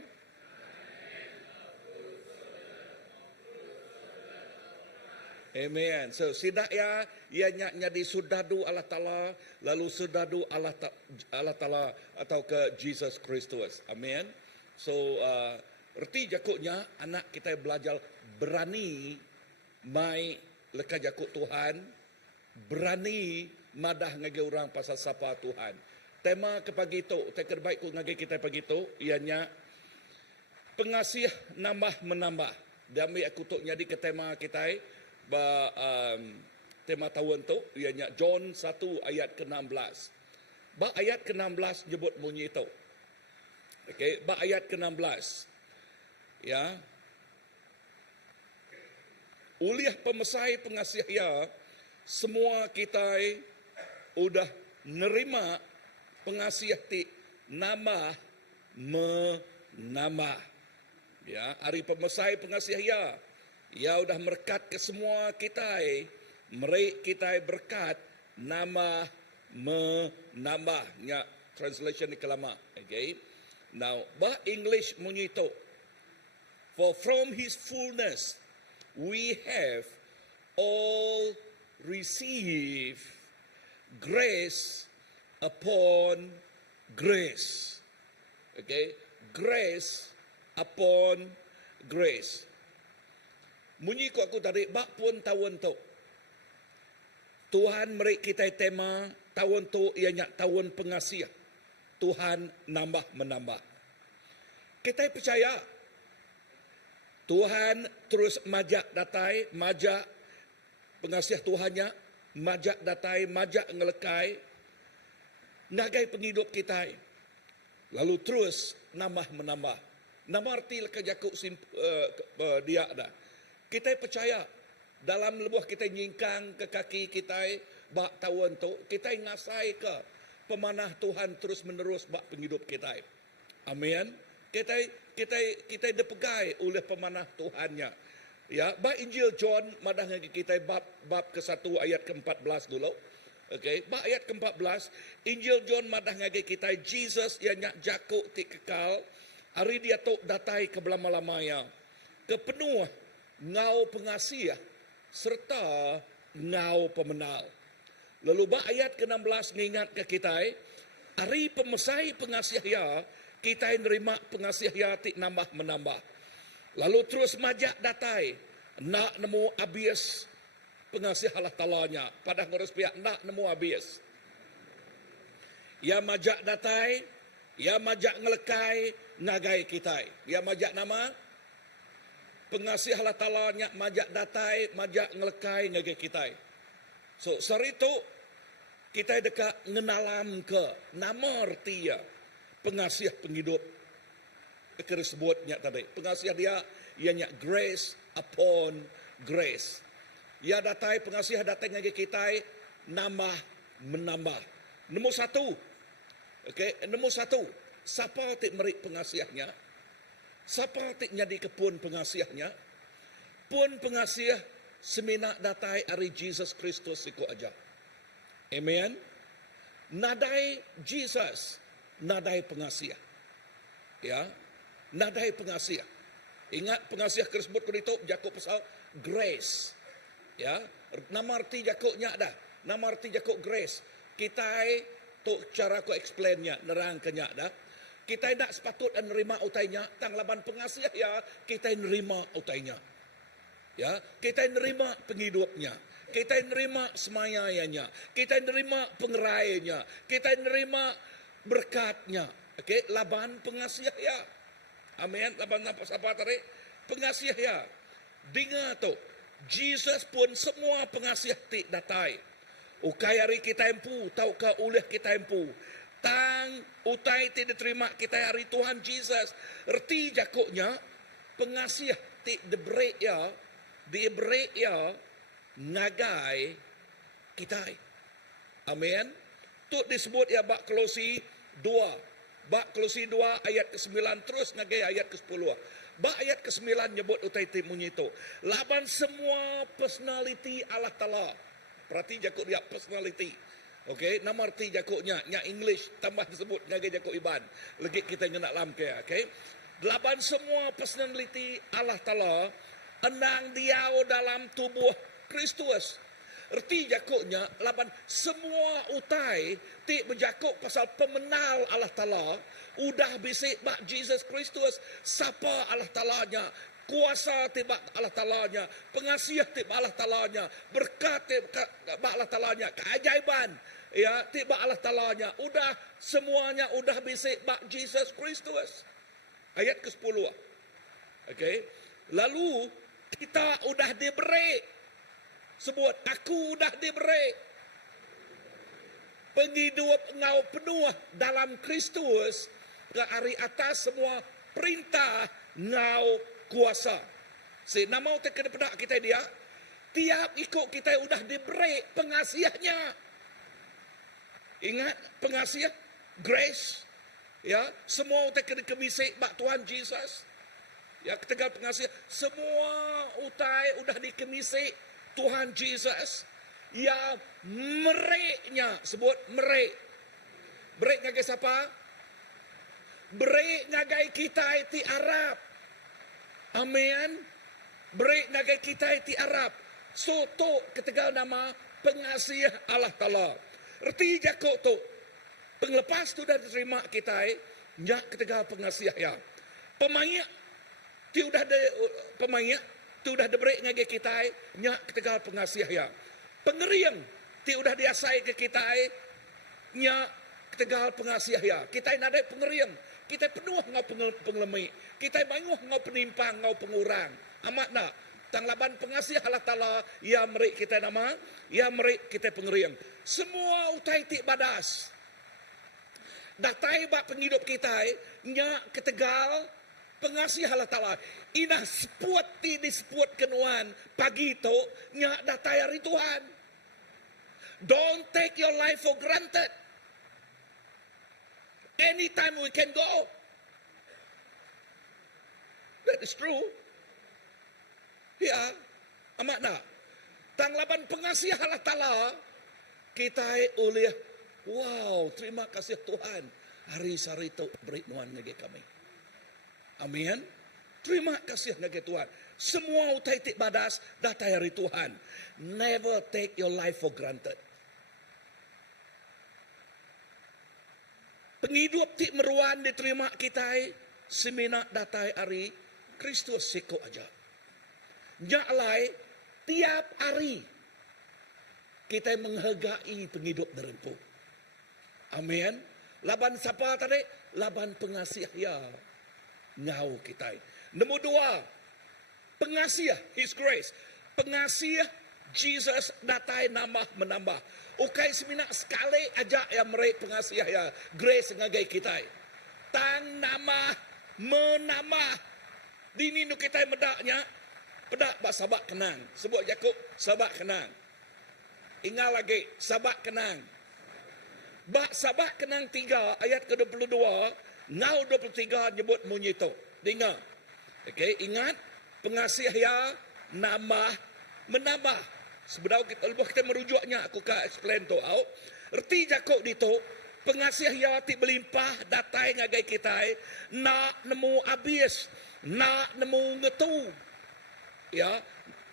Amen. So sidak ya ia nyadi sudadu Allah Taala lalu sudadu Allah Taala atau ke Jesus Kristus. Amen. So erti jakutnya anak kita belajar berani mai lekat jakut Tuhan, berani madah ngagai orang pasal sapa Tuhan. Tema ke pagi tu, tema baik ku ngagai kita pagi tu ianya pengasiah nambah menambah. Dami aku tok nyadi ke tema kita tema tahun tu ianya John 1 ayat ke-16. Ba ayat ke-16 nyebut bunyi tu. Okey, ba ayat ke-16. Ya. Uliah pemesai pengasih ya, semua kita udah nerima pengasih ti nama menambah. Ya, hari pemesai pengasih ya. Ya udah merkat ke semua kita. Mereka kita berkat nama menambah. Ya, translation ni kelama. Okay. Now, bah English bunyi tu. For from his fullness we have all received grace upon grace. Okay. Grace upon grace. Munyi ku aku tarik bak pun tahun tu. Tuhan merik kita tema tahun tu ianya tahun pengasiah. Tuhan nambah menambah. Kita percaya Tuhan terus majak datai, majak pengasiah Tuhannya, majak datai, majak ngelekai nagai penghidup kita. Lalu terus nambah menambah. Nama arti lekat jakuk dia dah. Kita percaya dalam lebuh kita nyingkang ke kaki kita bak tahun tu, kita ngasai ke pemanah Tuhan terus menerus bak penghidup kita. Amin. Kita dipegai oleh pemanah Tuhannya. Ya, bak Injil John madah ngagi kita bab ke-1 ayat ke-14 dulu. Okey, bab ayat ke-14 Injil John madah ngagi kita Jesus yang nyak jakuk ti kekal hari dia tok datai ke belama-lamaya. Kepenuh ngau pengasiah serta ngau pemenal. Lalu bak ayat ke-16 ngingat ke kita, hari pemesai pengasiah ya, kita nerima pengasiah ya tik nambah menambah. Lalu terus majak datai, Nak nemu habis pengasih Allah Ta'ala-nya. Pada ngurus pihak nak nemu habis. Ya majak datai, ya majak ngelekai, ngagai kitai. Ya majak nama, pengasih Allah Ta'ala-nya majak datai, majak ngelekai, ngagai kitai. So, sari itu, kita dekat ngenalam ke nama arti ya, pengasih penghidup. Kira sebutnya tadi. Pengasih dia, ianya grace upon grace. Ya datai, pengasih datai ngagai kitai, nambah, menambah. Nombor satu, nombor satu, siapa tik merik pengasihnya? Siapa tik jadi kepun pengasihnya? Pun pengasih semina datai ari Jesus Kristus ikut aja. Amen. Nadai Jesus, nadai pengasih. Ya, nadai pengasih. Ingat pengasih tersebut itu jakuk pasal grace. Ya, nama arti jakuknya ada. Nama arti jakuk grace. Kita tu cara ko explainnya, nerangkannya dah. Kita nak sepatut nerima utainya, tang laban pengasih ya, kita nerima utainya. Ya, kita nerima penghidupnya. Kita nerima semayanya, kita nerima pengerainya, kita nerima berkatnya. Okey, laban pengasih ya. Amin. Laban apa tadi? Pengasih ya. Dengar tu, Jesus pun semua pengasih ti datai. Ukai hari kita empu, tahukah oleh kita empu. Tang utai ti diterima kita hari Tuhan Jesus. Erti jakuknya pengasih ti diberi ya, ngagai kita. Amin. Tu disebut ya bak Kolose 2. Bak Kolose 2 ayat ke-9 terus ngagai ayat ke-10. Bak ayat ke-9 nyebut utai ti munyito. Laban semua personality Allah Ta'ala. Perhati jakuk dia personality. Okey, nama arti jakuknya nya English tambah disebut ngagai jakuk Iban. Lagi kita nak lam ke, okey. Laban semua personality Allah Ta'ala enang dia dalam tubuh Kristus. Erti jakuknya laban semua utai ti berjakuk pasal pemenal Allah Ta'ala udah bisik bak Jesus Kristus siapa Allah Ta'ala-nya, kuasa ti bak Allah Ta'ala-nya, pengasih ti bak Allah Ta'ala-nya, berkat ti bak Allah Ta'ala-nya, keajaiban ya ti bak Allah Ta'ala-nya, udah semuanya udah bisik bak Jesus Kristus. Ayat ke-10. Okey. Lalu kita udah diberi. Sebut, aku udah diberi. Penghidup engkau penuh dalam Kristus. Ke hari atas semua perintah engkau kuasa. Nama kita kepada kita dia. Tiap ikut kita udah diberi pengasihnya. Ingat pengasih, grace. Ya, semua utai kena kemisik bak Tuhan Jesus. Ya, ketegal pengasih. Semua utai udah dikemisik Tuhan Jesus. Ya, mereknya. Sebut merek. Merek ngagai siapa? Merek ngagai kita di Arab. Amin. Merek ngagai kita di Arab. Soto ketegal nama pengasih Allah Ta'ala. Erti jakuk tu. Penglepas tu dah diterima kita, nyak ketegal pengasih ya. Pemain, ti udah ada pemain, ti udah diberi ngagai kita, nyak ketegal pengasih ya. Pengeriang, ti udah diasai ke kita, nyak ketegal pengasih ya. Kita ada pengeriang, kita penuh ngau pengelemi, kita banguh ngau penimpang, ngau pengurang. Amat nak. Tanglaban pengasih Allah Ta'ala, ya merik kita nama, ya merik kita pengeriang. Semua utai ti badas. Datai bak penghidup kita, nya ketegal pengasih Allah Ta'ala. Inah sepuat ti disebut kenuan pagi tu, nya datai hari Tuhan. Don't take your life for granted. Anytime we can go. That is true. Ya, amat nak. Tanglaban pengasih Allah Ta'ala, kita oleh wow, terima kasih Tuhan. Hari sari itu beri nuan ngagi kami. Amin. Terima kasih ngagi Tuhan. Semua utai tik badas datai hari Tuhan. Never take your life for granted. Penghidup tik meruan diterima kita semina datai hari Kristus seko aja. Nyak lai tiap hari kita menghargai penghidup derempu. Amin. Laban siapa tadi? Laban pengasih ya ngau kita. Nombor 2, pengasih His grace. Pengasih Jesus datai nambah menambah. Ukai seminak sekali aja yang mereka pengasih ya grace ngagai kita. Tang nama menambah. Dini nu kita medaknya. Pedak bak sabak kenang. Sebut Yakub sabak kenang. Ingat lagi sabak kenang. Bak sabak kenang 3 ayat ke-22. Ngau 23 nyebut munyito. Dengar. Okey, ingat pengasih ya nambah menambah. Sebenarnya kita merujuknya aku ka explain tu au. Erti Yakub dito pengasih ya ti berlimpah datai ngagai kita nak nemu habis, nak nemu ngetu. Ya,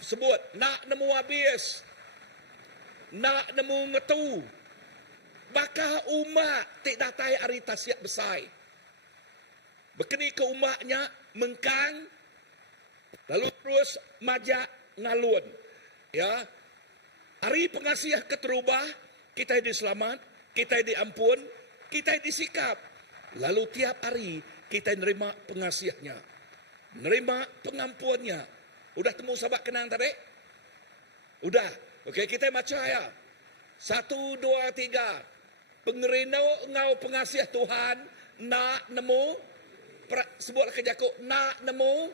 sebut nak nemu habis, nak nemu ngetu. Bakal umat tik datai hari tasiak besar. Berkeni ke umatnya mengkang, lalu terus majak ngalun. Ya, hari pengasih keterubah, kita diselamat, kita diampun, kita disikap. Lalu tiap hari kita nerima pengasihnya, nerima pengampunnya. Udah temu sahabat kenang tadi? Udah. Okey, kita baca ya. 1, 2, 3. Pengerino ngau pengasih Tuhan nak nemu. Sebutlah ke Yakub, nak nemu.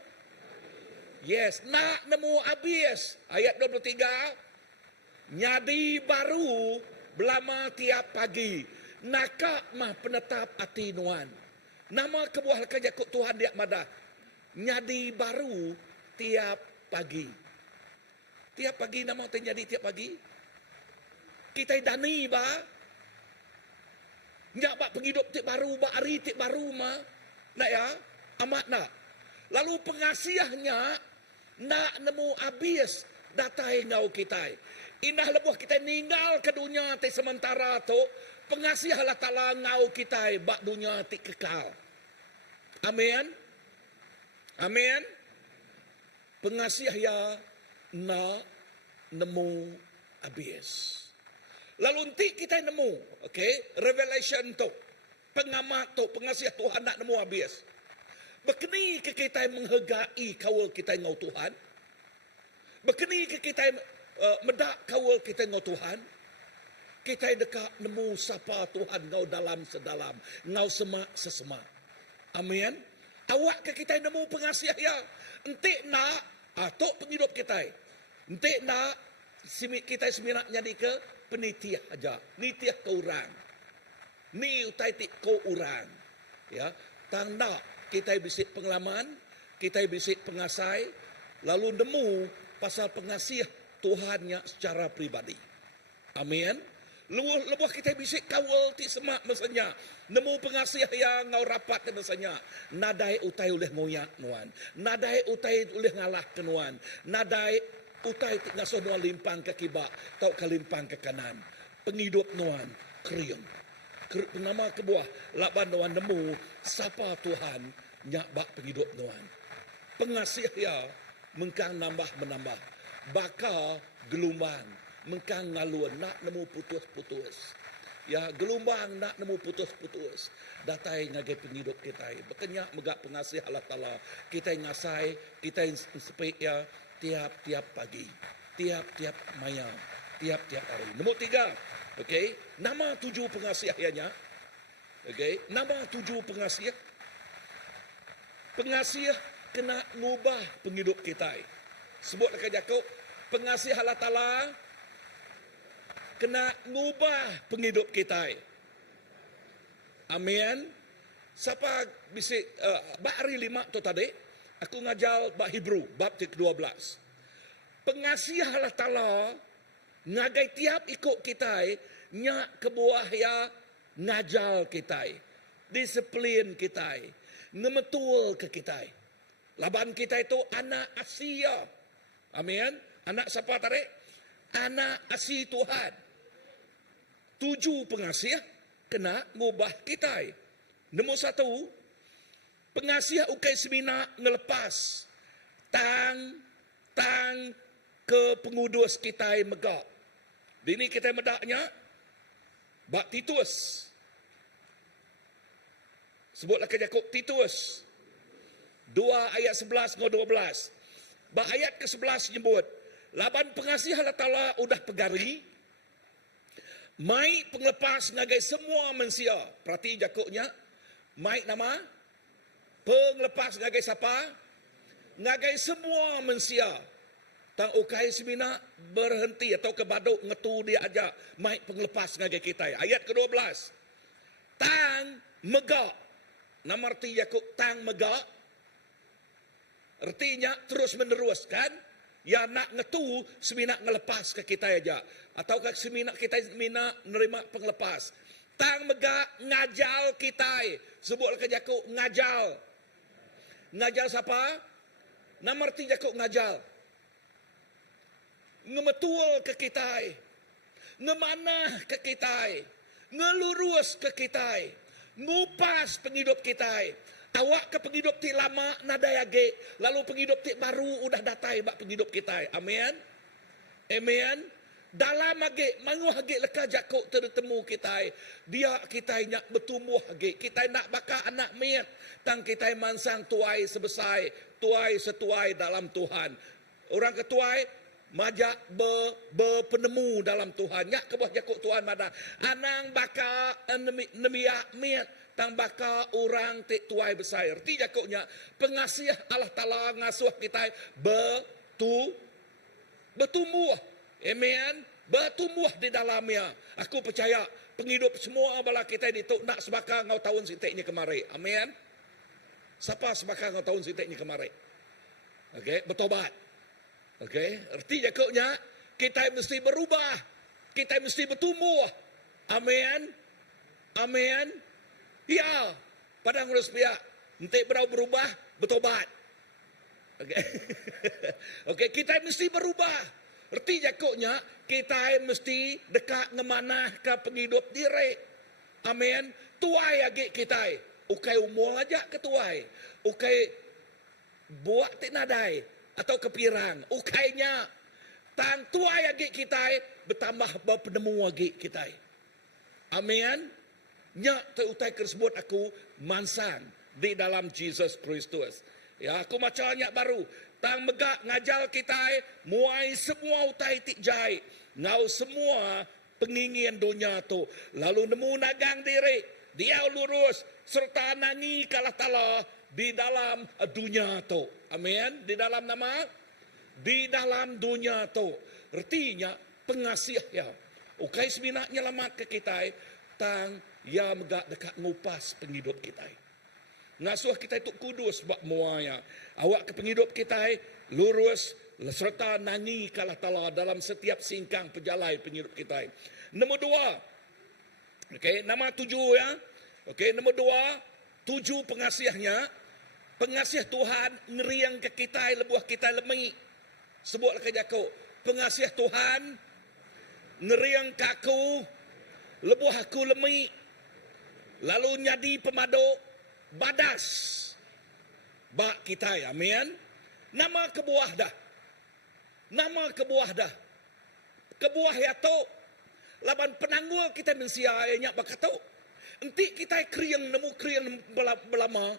Yes, nak nemu habis. Ayat 23. Nyadi baru belama tiap pagi. Nakak mah penetap hati nuan. Nama kebuah ke Yakub Tuhan dia madah. Nyadi baru tiap pagi. Tiap pagi nama terjadi tiap pagi. Kita dani ba. Nyak bak penghidup tiap baru, bak hari tiap baru mah. Nak ya? Amat nak. Lalu pengasihnya nak nemu habis datai ngau kita. Indah lebuh kita ninggal ke dunia ti sementara tu. Pengasih Allah Ta'ala ngau kita bak dunia ti kekal. Amin. Amin. Pengasih ya nak nemu habis. Lalu nanti kita nemu, okay? Revelation tu, pengamat tu, pengasih Tuhan nak nemu habis. Berkeni ke kita menghargai kawal kita ngau Tuhan. Berkeni ke kita medak kawal kita ngau Tuhan. Kita dekat nemu sapa Tuhan ngau dalam sedalam, ngau semak sesemak. Amin. Awak ke kita nemu pengasih ya. Entik nak atuk penghidup kita. Entik nak kita seminak jadi ke penitiah aja. Nitiah ke orang. Ni utai tik ko orang. Ya, tanda kita bisik pengalaman, kita bisik pengasai, lalu nemu pasal pengasih Tuhannya secara pribadi. Amin. Lebuh kita bisik kawal ti semak masanya. Nemu pengasih yang ngau rapat ke masanya. Nadai utai oleh ngoyak nuan. Nadai utai oleh ngalah ke nuan. Nadai utai ti ngaso nuan limpang ke kibak. Tau ke limpang ke kanan. Penghidup nuan kriung. Nama kebuah laban nuan nemu sapa Tuhan nyak bak penghidup nuan. Pengasih ya mengkang nambah menambah. Baka gelombang mengkang ngalun nak nemu putus-putus. Ya, gelombang nak nemu putus-putus. Datai ngagai penghidup kita. Berkenyak megak pengasih Allah Ta'ala. Kita ngasai, kita sepik ya tiap-tiap pagi. Tiap-tiap maya. Tiap-tiap hari. Nombor 3. Okey. Nama 7 pengasih ayahnya. Okey. Nama 7 pengasih. Pengasih kena ngubah penghidup kita. Sebutlah ke Yakub. Pengasih Allah Ta'ala kena ngubah penghidup kita. Amin. Siapa bisik bab hari 5 tu tadi, aku ngajar bab Hebrew, bab 12. Pengasih Allah Ta'ala ngagai tiap ikut kita, nyak kebuah ya ngajar kita, disiplin kita, ngemetul ke kita. Laban kita itu anak Asia. Amin. Anak siapa tadi? Anak asih Tuhan. 7 pengasih kena ngubah kita. Nombor 1, pengasih ukai semina ngelepas tang tang ke pengudus kita megak. Dini kita medaknya bak Titus. Sebutlah ke Yakub Titus 2 ayat 11 ke 12. Bak ayat ke-11 nyebut, laban pengasih Allah Ta'ala udah pegari, mai penglepas ngagai semua manusia. Perhati Yakubnya, mai nama, penglepas ngagai siapa? Ngagai semua manusia. Tang ukai semina berhenti atau kebaduk ngetu dia aja. Mai penglepas ngagai kita. Ayat ke-12. Tang megak. Nama arti Yakub tang megak. Artinya terus menerus kan. Ya nak ngetu semina ngelepas ke kita aja. Atau semina kita semina nerima penglepas. Tang megak ngajal kita. Sebut ke Yakub ngajal. Ngajal siapa? Nama arti Yakub ngajal. Ngemetul ke kita. Ngemanah ke kita. Ngelurus ke kita. Ngupas penghidup kita. Awak ke penghidup ti lama nadai age. Lalu penghidup ti baru udah datai bak penghidup kita. Amin. Amin. Dalam age mangu age leka Yakub tertemu kita. Dia kita nak bertumbuh age. Kita nak baka anak miat. Tang kita mansang tuai sebesai. Tuai setuai dalam Tuhan. Orang ketuai majak berpenemu dalam Tuhan. Nyak ke buah Yakub Tuhan mada. Anang baka nemiak miat. Tang baka orang tik tuai besar. Arti Yakubnya pengasih Allah Ta'ala ngasuh kita bertumbuh. Amen. Bertumbuh di dalamnya. Aku percaya penghidup semua bala kita ini tu nak sebaka ngau tahun sinteknya kemarin. Amen. Siapa sebaka ngau tahun sinteknya kemarin? Okey, bertobat. Okey, arti Yakubnya kita mesti berubah. Kita mesti bertumbuh. Amen. Amen. Ya, padang urus pihak. Nanti berubah, bertobat. Okey. Okey, kita mesti berubah. Erti Yakubnya, kita mesti dekat ngemanah ke penghidup diri. Amin. Tuai agi kita. Ukai umur aja ke tuai. Ukai buat tik nadai. Atau kepirang. Ukainya. Tang tuai agi kita. Bertambah berpenemu agi kita. Amin. Nyak terutai tersebut aku mansang di dalam Jesus Kristus. Ya, aku macam nyak baru. Tang megak ngajal kita muai semua utai tik jai. Ngau semua pengingin dunia tu. Lalu nemu nagang diri. Dia lurus serta nangi kalah tala di dalam dunia tu. Amin. Di dalam nama? Di dalam dunia tu. Artinya pengasih ya. Ukai seminat nyelamat ke kita. Tang ya megak dekat ngupas penghidup kita. Ngasuh kita itu kudus bak muaya. Awak ke penghidup kita lurus serta nangi kalah tala dalam setiap singkang pejalai penghidup kita. Nombor 2. Okey, nama 7 ya. Okey, nombor 2, 7 pengasihnya. Pengasih Tuhan ngeriang ke kita lebuh kita lemai. Sebutlah ke Yakub, pengasih Tuhan ngeriang ke aku lebuh aku lemai. Lalu nyadi pemaduk badas bak kita. Amin. Nama kebuah dah. Nama kebuah dah. Kebuah ya tu. Laban penanggul kita mensia nyak bakato. Enti kita kriang nemu kriang belama.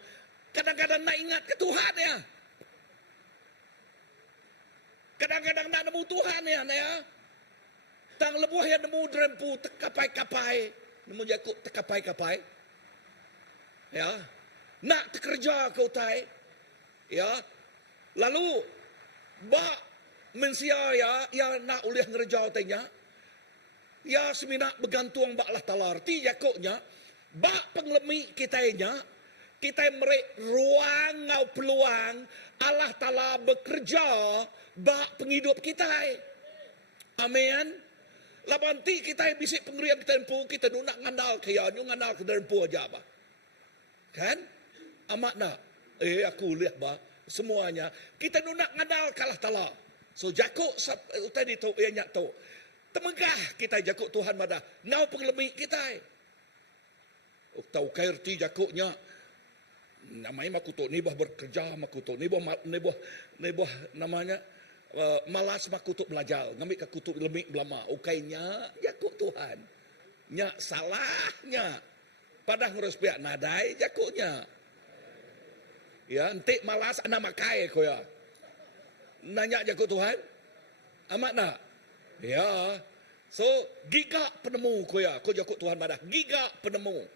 Kadang-kadang nak ingat ke Tuhan ya. Kadang-kadang nak nemu Tuhan ya. Tang lebuh yang nemu derempu tekapai-kapai. Nemu Yakub tekapai-kapai. Ya. Nak kerja kau tai. Ya. Lalu bak mensia ya nak ulih ngerjau tanya. Ya semina bergantung bak Allah Ta'ala. Arti Yakubnya bak penglemi kitanya. Kita merik ruang ngau peluang Allah Ta'ala bekerja bak penghidup kita. Amin. Labanti kita bisik pengerian kita empu, kita nak ngandal kaya, ngandal ke empu aja apa. Kan? Amat nak. Aku lihat bah semuanya. Kita nak ngandal kalah tala. So Yakub tadi tu nyak tu. Temegah kita Yakub Tuhan madah. Ngau penglemi kita. Tahu kairti Yakubnya. Namanya makuto nibah bekerja makuto nibah namanya malas mak kutuk belajar, ngambil ke kutuk lemik belama. Ukainya jakuk Tuhan. Nya salahnya. Padahal ngurus pihak nadai jakuknya. Ya, entik malas anak makai ko ya. Nanya jakuk Tuhan. Amat nak? Ya. So, giga penemu ko ya. Ko jakuk Tuhan madah. Giga penemu.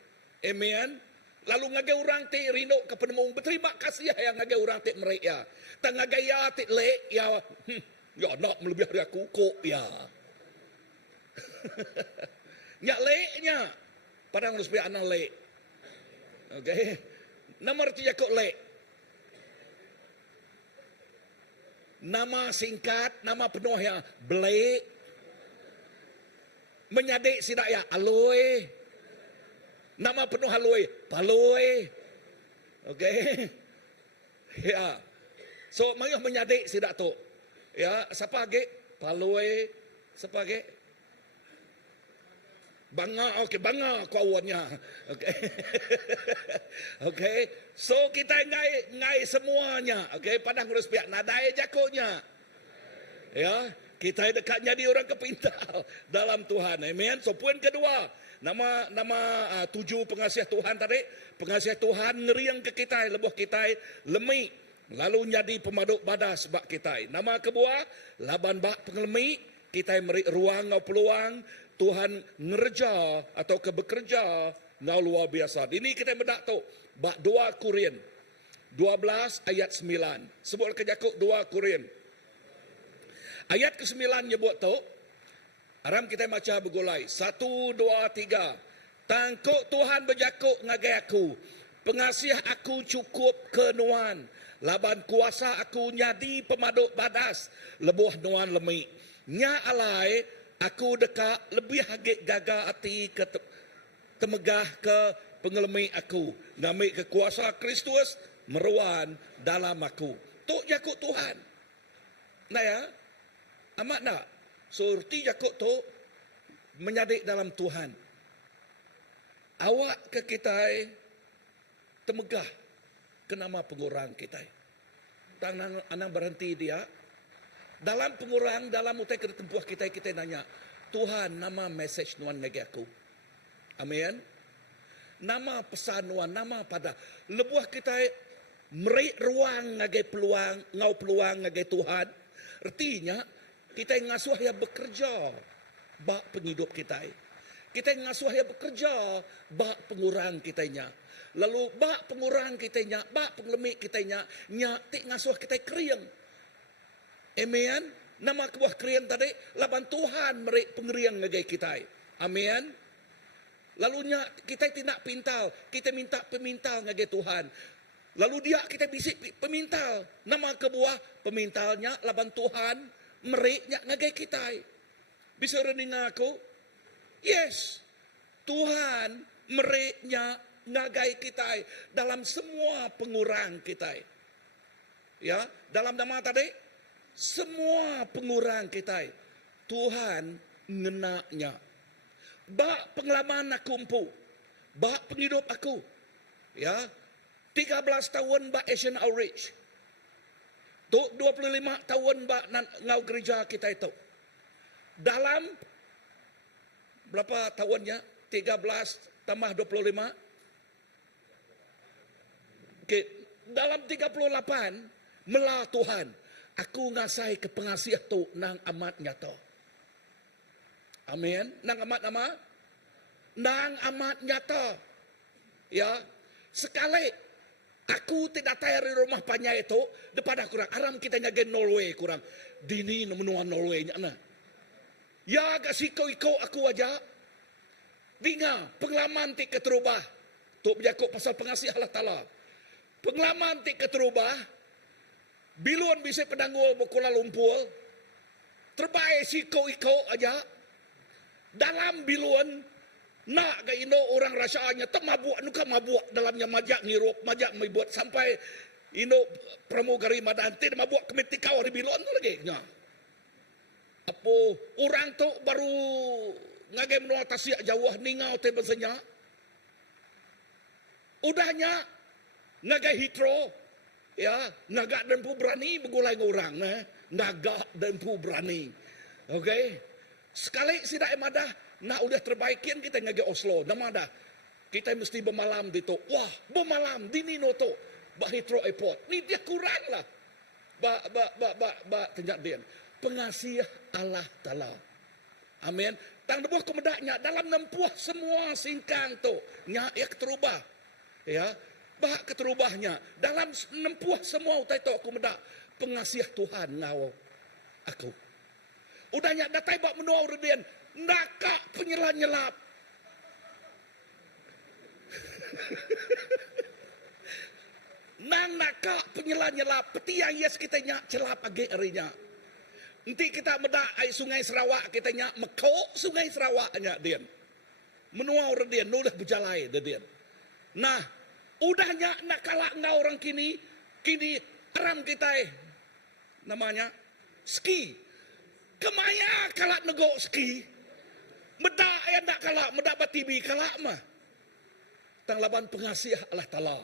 Amen. Lalu ngagai orang ti rindu ke penemu. Berterima kasih yang ngagai orang ti merik ya. Tak ngagai ya ti lek ya. Ya nak melebih dari aku kok ya. Nyak leknya. Padahal harus biar anak lek. Okay. Nama artinya kok lek. Nama singkat, nama penuh ya. Blek. Menyadik sidak ya. Aloy. Nama penuh Aloy. Paloy. Okay. Ya. So, mayuh menyadik sidak tu. Ya, siapa lagi? Paloy. Siapa lagi? Bangga, okey, bangga kawannya. Okey. Okey. So kita ngai semuanya. Okey, padang urus pihak nadai jakuknya. Ya, kita dekat jadi orang kepintar dalam Tuhan. Amen. So poin kedua, nama 7 pengasiah Tuhan tadi, pengasiah Tuhan ngeriang ke kita, lebuh kita lemik. Lalu jadi pemaduk badas bak kita. Nama kedua, laban bak pengelemi, kita beri ruang atau peluang Tuhan ngerja atau bekerja ngau luar biasa. Ini kita mendak tu. Bak 2 Korin 12 ayat 9. Sebut ke Yakub 2 Korin. Ayat ke-9 nyebut tu. Aram kita baca bergulai. 1, 2, 3. Tangkuk Tuhan berjakuk ngagai aku. Pengasiah aku cukup kenuan. Laban kuasa aku nyadi pemaduk badas. Lebuh nuan lemik. Nya alai aku dekat lebih hagit gagal hati ke temegah ke pengelemi aku. Ngambil ke kuasa Kristus meruan dalam aku. Tok jakut Tuhan. Nah ya. Amat nak. Surti jakut tu menyadik dalam Tuhan. Awak ke kita temegah ke nama pengurang kita. Tangan anak berhenti dia. Dalam pengurang, dalam utai ke tempuh kita nanya, Tuhan, nama message nuan ngagi aku. Amin. Nama pesan nuan, nama pada. Lebuah kita merik ruang ngagi peluang, ngau peluang ngagi Tuhan. Artinya, kita ngasuh yang bekerja bak penghidup kita. Kita ngasuh yang bekerja bak pengurang kitanya. Lalu bak pengurang kitanya, bak pengelemik kitanya, tik ngasuh kita keriang. Amen. Nama kebuah krian tadi, laban Tuhan merik pengeriang ngagai kita. Amen. Lalunya kita tidak pintal, kita minta pemintal ngagai Tuhan. Lalu dia kita bisik pemintal. Nama kebuah pemintalnya laban Tuhan meriknya ngagai kita. Bisa rening aku? Yes. Tuhan meriknya ngagai kita dalam semua pengurang kita. Ya, dalam nama tadi semua pengurang kita Tuhan ngenaknya. Bak pengalaman aku empu. Bak penghidup aku. Ya. 13 tahun bak Asian Outreach. Tuk 25 tahun bak ngau gereja kita itu. Dalam berapa tahunnya? 13 tambah 25. Okay. Dalam 38 melah Tuhan. Aku ngasai ke pengasiah tu nang amat nyata. Amin. Nang amat nama? Nang amat nyata. Ya. Sekali aku tidak tayar di rumah panyai itu daripada kurang. Aram kita ngagen Norway kurang. Dini menua Norway nya na. Ya gak siko-iko aku aja. Dinga pengalaman tik keterubah. Tu berjakuk pasal pengasiah Allah Ta'ala. Pengalaman tik keterubah. Biluan bisa pendanggul Kuala Lumpur. Terbaik siko-iko aja. Dalam biluan. Nak ke Indo orang rasanya. Temabuk. Nuka mabuk dalamnya majak ngirup. Majak membuat sampai Indo pramugari madanti. Mabuk kemetikau di biluan tu lagi. Apa orang tu baru ngagai menua tasiak jauh. Ningau te besenya. Udahnya. Ngagai hitro. Ya, nagak dan berani begulai orang. Nagak dan pu berani. Okey. Sekali sida emadah nak udah terbaikin kita ngage Oslo. Namada. Kita mesti bermalam di to. Wah, bermalam di Nino to. Ba Heathrow Airport. Ni dia kurang lah. Ba tenyak dia. Pengasih Allah Taala. Amin. Tang debuh kemedaknya dalam nempuh semua singkang tu. Nya yak terubah. Ya. Bah keterubahnya dalam nempuh semua utai tu aku medak. Pengasih Tuhan ngau aku. Udahnya datai bak menua urdian. Nakak penyelap-nyelap. Nang nakak penyelap-nyelap. Peti yang yes kita nyak celap agi arinya. Nanti kita medak ai sungai Sarawak kita nyak mekok sungai Sarawak nyak dian. Menua urdian nudah berjalai dian. Nah, udahnya nak kalak ngau orang kini aram kita namanya ski. Kemaya kalak nego ski. Medak yang nak kalak, medak batibi kalak mah. Tang laban pengasih Allah Taala.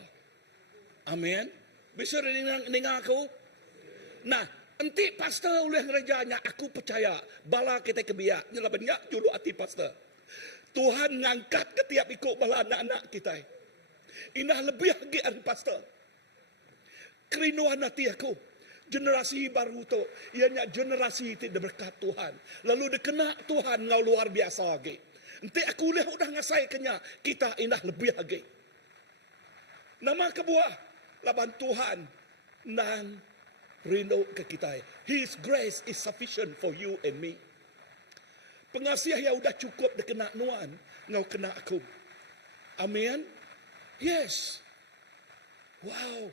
Amin. Bisa dengar aku? Nah, enti pastor oleh gerejanya aku percaya bala kita kebiak nyelabannya julu hati pastor. Tuhan ngangkat ketiap ikut bala anak-anak kita. Inah lebih lagi dari pastor. Kerinduan hati aku. Generasi baru tu. Ianya generasi tidak berkat Tuhan. Lalu dikena Tuhan ngau luar biasa lagi. Nanti aku lihat udah ngasai kenya. Kita inah lebih lagi. Nama kebuah. Laban Tuhan. Nang rindu ke kita. His grace is sufficient for you and me. Pengasih yang udah cukup dikena nuan. Ngau kena aku. Amin. Yes. Wow.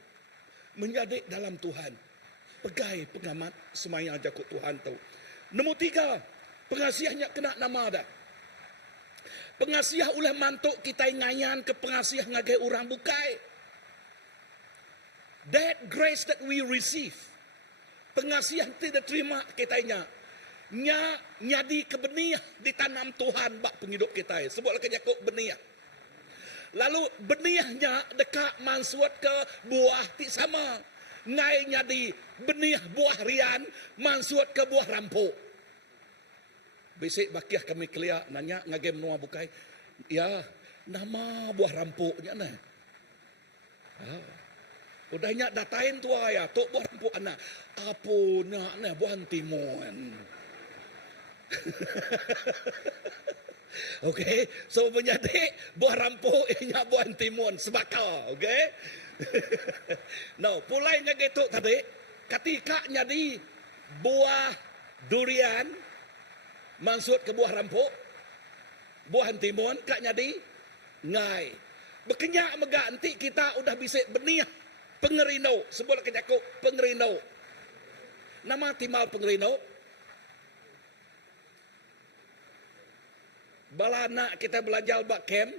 Menjadi dalam Tuhan. Pegai pengamat semaya jakut Tuhan tu. Nombor 3. Pengasiahnya kena nama dah. Pengasiah oleh mantuk kita ngayan ke pengasiah ngagai orang bukai. That grace that we receive. Pengasiah tidak terima kitanya. Nyadi ke benih ditanam Tuhan bak penghidup kita. Sebut lagi jakut benih. Lalu benihnya dekat mansuat ke buah ti sama. Ngai nyadi benih buah rian mansuat ke buah rampok. Besok bakiah kami kelia nanya ngagem menua bukai. Ya, nama buah rampoknya nah. Udahnya datain tua ya, tok buah rampok anak. Apa nak buah timun. Okay, so menjadi buah rampok ianya buah timun sebakar, okay? No, pulainya gitu tadi. Ketika jadi buah durian maksud ke buah rampok, buah timun kak jadi ngai. Bekenyak meganti kita udah bisa benih pengerino. Sebut kejaku pengerino. Nama timal pengerino. Balana kita belajar bak kem.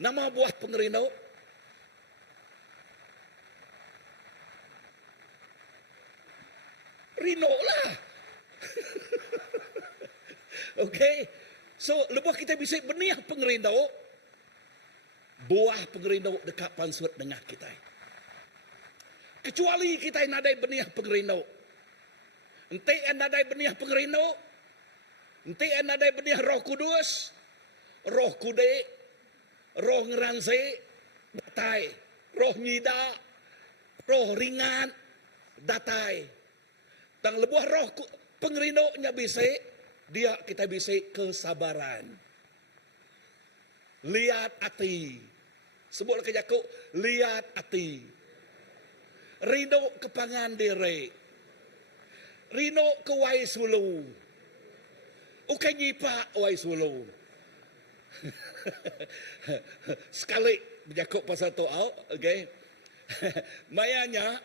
Nama buah pengerino. Rino lah. Okay. So, lepas kita bisa benih pengerino. Buah pengerino dekat pansuat dengan kita. Kecuali kita nadai benih pengerino. Ente nadai benih pengerino. Ente nadai benih Roh Kudus. Roh Kude. Roh Ngeranse. Datai. Roh Nyida. Roh Ringan. Datai. Tang lebuh roh pengerino nya bisa. Dia kita bisa kesabaran. Lihat hati. Sebut ke jaku. Lihat hati. Rino ke pangandire. Rino ke waisulu. Ukai nyipa waisulu. Sekali berjakuk pasal to'au. Okay. Mayanya.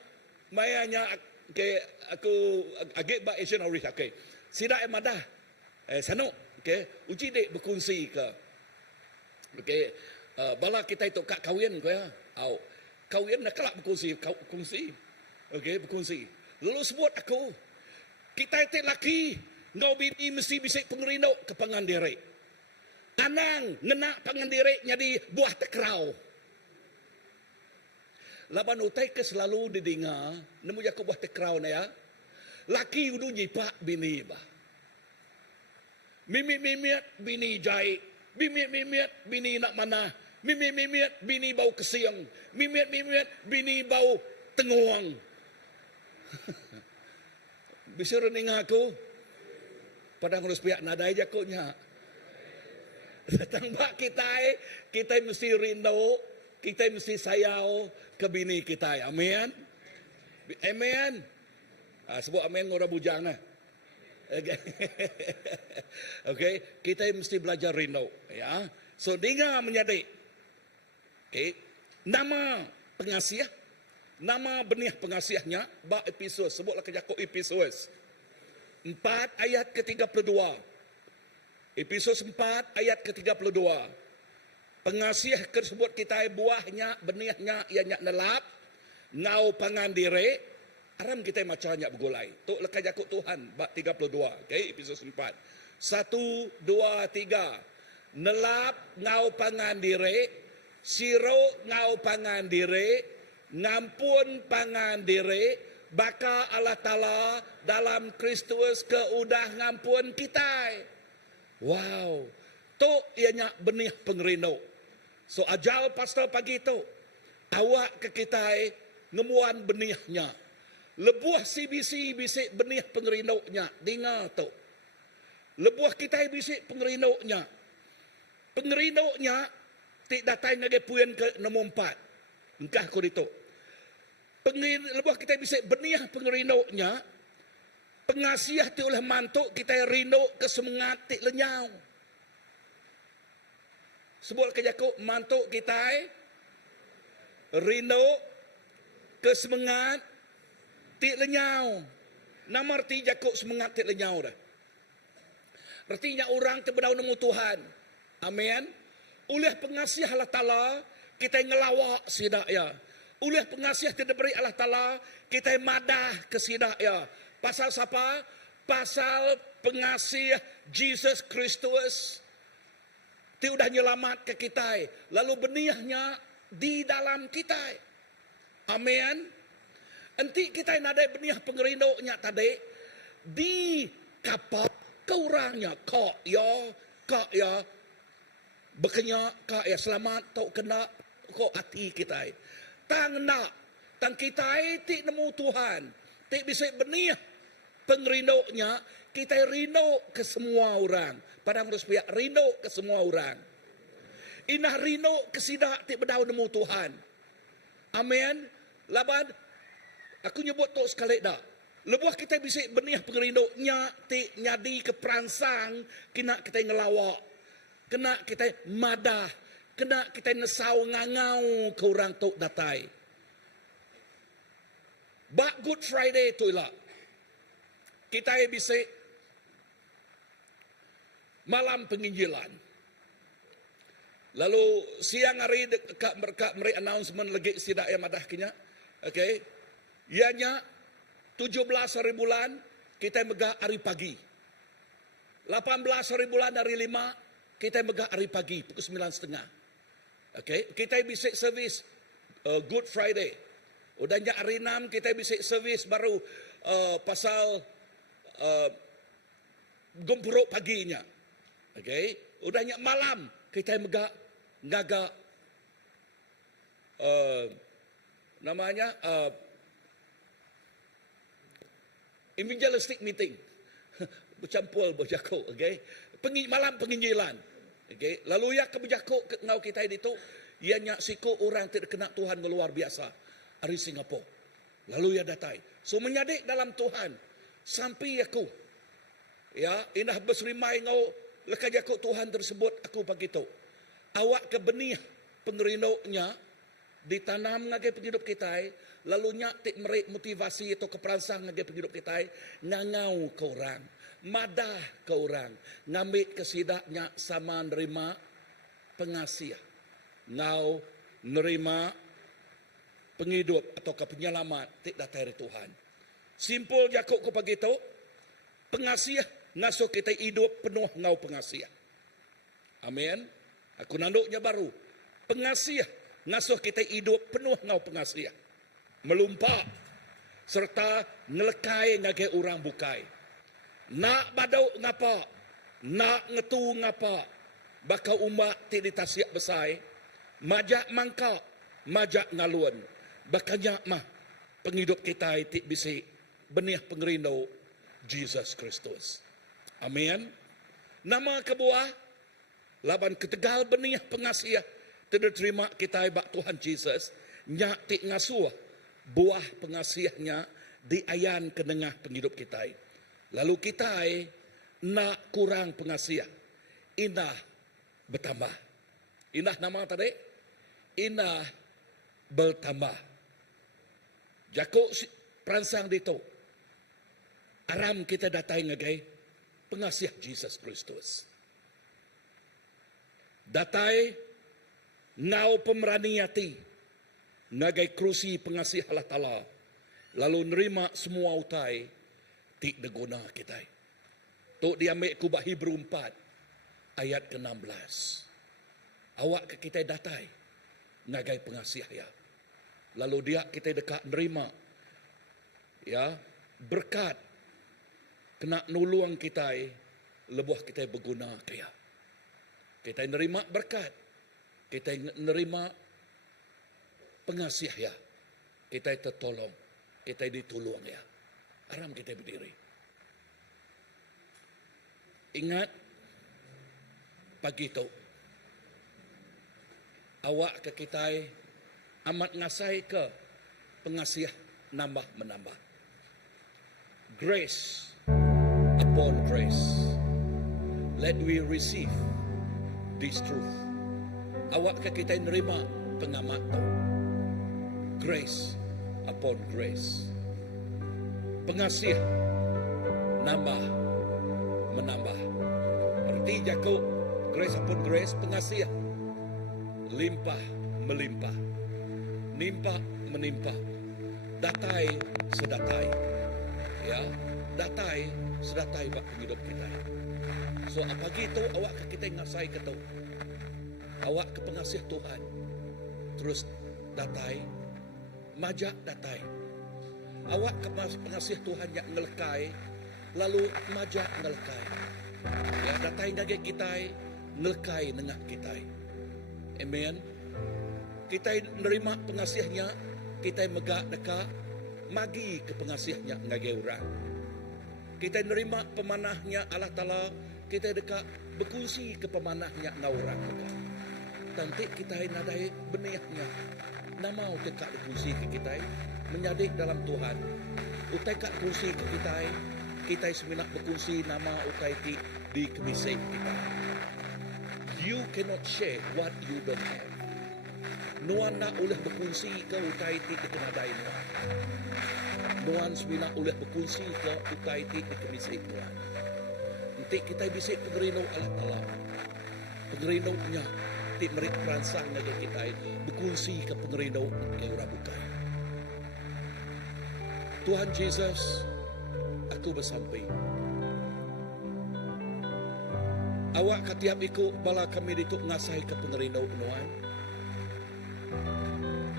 Okay, aku agak ba Asian Oris. Okay. Sida emadah. Sano. Okay. Uji dek berkongsi ke. Okay. Bala kita itu kak kawin ko ya. Au. Kawin nak kelak berkongsi. Kongsi. Okay, berkongsi. Lalu sebut aku. Kita itu laki. Ngau bini mesti bisa pengerino ke pangandiri. Anang ngena pangandiri jadi buah tekrau. Laban utai ke selalu didengar. Nemu jaku buah tekrau na ya. Laki udah nyipak bini bah. Mimit-mimit bini jahit. Mimit-mimit bini nak mana. Mimit-mimit bini bau kesiang. Mimit-mimit bini bau tenguang. Bisa rening aku. Padang harus pihak nadai jakunya. Datang bak kita mesti rindu, kita mesti sayang ke bini kita. Amin. Amin. Sebut amin orang bujang lah. Okay, kita mesti belajar rindu. Ya, so dengar menjadi. Okay, nama pengasih, nama benih pengasihnya, bak episod sebutlah kejakuk episod 4 ayat ke-32. Episod 4 ayat ke-32. Pengasih tersebut kita buahnya, benihnya ianya nelap, ngau pangan dire, aram kita macamnya bergulai. Tok lekat jakut Tuhan, bab 32. Okay, episod 4. 1, 2, 3. Nelap ngau pangan dire, siro ngau pangan dire, ngampun pangan dire, baka Allah Ta'ala dalam Kristus keudah ngampun kita. Wow. Tok ianya benih pengerino. So ajal pastor pagi tu, awak ke kita ngemuan benihnya. Lebuah CBC bisik benih pengerino-nya. Dengar tu. Lebuah kita bisik pengerino-nya. Pengerino-nya tik datang lagi puan ke nombor 4. Engkah ko dito. Lebuah kita bisik benih pengerino-nya. Pengasih ti oleh mantuk kita rino ke semangat tik lenyau. Sebut ke jakuk mantuk kita rino ke semangat tik lenyau. Nama arti jakuk semangat tik lenyau dah. Artinya orang terbedau nemu Tuhan. Amin. Oleh pengasih Allah Ta'ala kita ngelawak sidak ya. Oleh pengasih diberi Allah Ta'ala kita madah ke sidak ya. Pasal siapa? Pasal pengasih Jesus Kristus. Dia sudah nyelamat ke kita. Lalu benihnya di dalam kita. Amin. Nanti kita ada benih pengerindoknya tadi. Di kapal keurangnya. Kak ya. Bekenya, kak ya selamat. Tau kena kok hati kita. Tang nak. Tang kita tik nemu Tuhan. Tik bisa benih pengerindoknya. Kita rindu ke semua orang. Padang harus pihak rindu ke semua orang. Inah rindu ke sidak tik bedau nemu Tuhan. Amin. Laban, aku nyebut tu sekali dah. Lebuah kita bisa benih pengerindoknya tik nyadi ke perangsang. Kena kita ngelawak. Kena kita madah. Kena kita nesau ngangau ke orang tu datai. Bak Good Friday tu lah. Kita bisa malam penginjilan. Lalu siang hari dekat mereka announcement lagi sidak yang madah kinya. Okay. Ianya 17 hari bulan kita megah hari pagi. 18 hari bulan hari 5 kita megah hari pagi pukul 9.30. Okay. Kita bisa servis Good Friday. Udahnya hari 6 kita bisa servis baru pasal gempuruk paginya. Okay. Udahnya malam kita ngaga namanya evangelistic meeting. Bercampur berjaku. Okay. Malam penginjilan. Okay. Lalu ya keberjaku ngau kita itu. Ianya siku orang tidak kena Tuhan luar biasa. Dari Singapura. Lalu ya datai. So menyadik dalam Tuhan. Sampai aku. Ya, inah berserimai ngau lekat jakuk Tuhan tersebut aku begitu. Awak ke benih pengerindoknya ditanam ngage penghidup kita, lalu nyatik merik motivasi atau keperansang ngage penghidup kita, ngangau ke orang, madah ke orang, ngambil kesidaknya sama nerima pengasih. Ngau nerima penghidup atau penyelamat tidak dari Tuhan. Simpul jakuk ko begitu. Pengasih ngasuh kita hidup penuh ngau pengasih. Amin. Aku nanduknya baru. Pengasih ngasuh kita hidup penuh ngau pengasih. Melumpak. serta ngelekai ngagai orang bukai. Nak badau ngapa? Nak ngetu ngapa? Baka umat ti ditasiak besai, majak mangka, majak ngaluan. Baka nyak mah penghidup kita ti bisi benih pengerino Jesus Kristus. Amin. Nama kebuah laban ketegal benih pengasih tidak terima kita bak Tuhan Jesus, nyak ti ngasuh buah pengasihnya diayan ke tengah penghidup kita. Lalu kita nak kurang pengasih, inah bertambah. Inah nama tadi, inah bertambah. Jakuk peransang dito, aram kita datai ngagai pengasih Jesus Kristus. Datai ngau pemeraniati ngagai krusi pengasih Allah Ta'ala, lalu nerima semua utai ti deguna kita. Tok diambil kubah Hebrew 4 ayat ke-16. Awak ke kita datai ngagai pengasih ya. Lalu dia kita dekat nerima ya berkat kena nuluang kita lebuh kita berguna kaya. Kita nerima berkat, kita nerima pengasih ya, kita tertolong, kita ditolong ya. Aram kita berdiri. Ingat pagi itu awak ke kita amat ngasai ke pengasih nambah menambah. Grace upon grace. Let we receive this truth. Awak ke kita nerima pengamat tu. Grace upon grace. Pengasih nambah menambah. Arti jaku grace upon grace, pengasih limpah melimpah, nimpa menimpa, datai sedatai, ya datai sedatai bak hidup kita. So apa gitu awak ke kita ngasai ketau, awak ke pengasih Tuhan, terus datai, majak datai, awak ke pengasih Tuhan yang ngelekai, lalu majak ngelekai, ya datai ngage kita, ngelekai nengah kita. Amen. Kita menerima pengasihnya, kita megak dekat, magi ke pengasihnya ngage orang. Kita menerima pemanahnya Allah Ta'ala, kita dekat berkongsi ke pemanahnya ngawurang dekat. Nanti kita nadai benihnya, nama utek berkongsi ke kita, menjadi dalam Tuhan. Utek berkongsi ke kita seminat berkongsi nama utek di kemisik kita. You cannot share what you don't have. Nuan nak oleh berkongsi ke utai ti ke nadai nuan. Nuan semina oleh berkongsi ke utai ti ke misik nuan. Nanti kita bisik pengerino Allah Ta'ala. Pengerino nya ti merit peransang ngagai kita berkongsi ke pengerino ke ura bukai. Tuhan Jesus, aku bersampai. Awak ketiap ikut bala kami dituk ngasai ke pengerino nuan.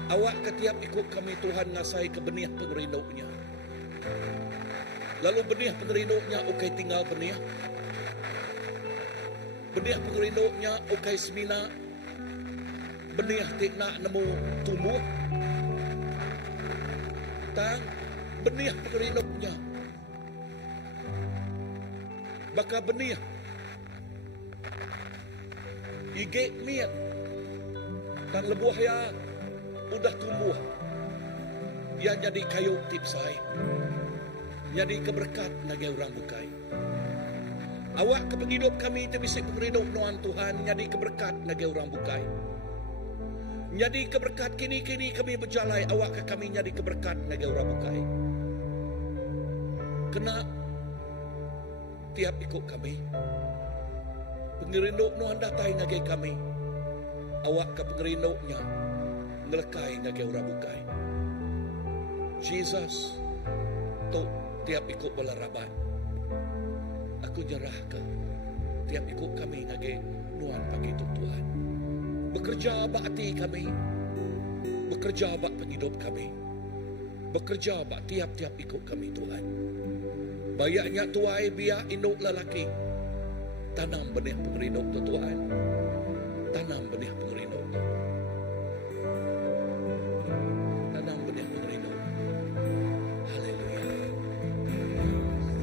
Awak ketiap ikut kami Tuhan ngasai ke benih pengerino-Nya. Lalu benih pengerino-Nya ukai tinggal benih. Benih pengerino-Nya ukai semina. Benih tik nak nemu tumbuh. Tang benih pengerino-Nya. Baka benih igek miat. Dan lebuh ya udah tumbuh. Ya jadi kayu tipsai. Jadi keberkat nagai orang bukai. Awak ke penghidup kami terbisik penghidup nuan Tuhan. Jadi keberkat nagai orang bukai. Jadi keberkat kini-kini kami berjalai. Awak ke kami jadi keberkat nagai orang bukai. Kena tiap ikut kami. Penghidup nuan datai nagai kami. Awak ke pengerindoknya ngelekai ngagai orang bukai. Jesus, tu tiap ikut bola rabat. Aku nyerah ke tiap ikut kami ngagai nuan pagi itu Tuhan. Bekerja bak hati kami, bekerja bak penghidup kami. bekerja bak tiap-tiap ikut kami Tuhan. Bayaknya tuai biar induk lelaki. Tanam benih pengerinuk tu Tuhan. Tanam benih pengerinuk. Tanam benih pengerinuk. Haleluya.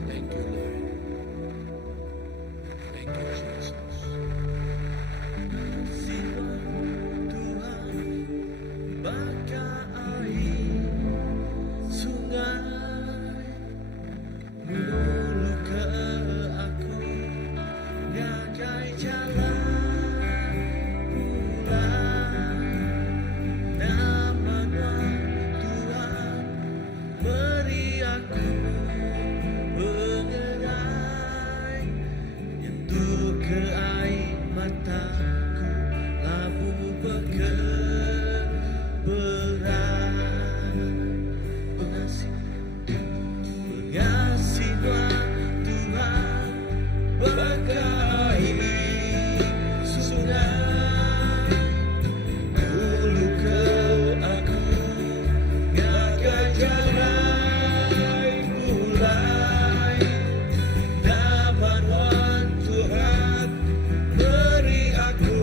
Thank you Lord. Thank you Jesus. Siwa Tuhan baka air sungai mulu ke aku ngagai jalan pulang nama Tuhan beri aku pengerai nyentuh ke air mataku labu berat pengasih Tuhan berkahi sungai hulu ke aku ngagai jalan mulai daman Tuhan beri aku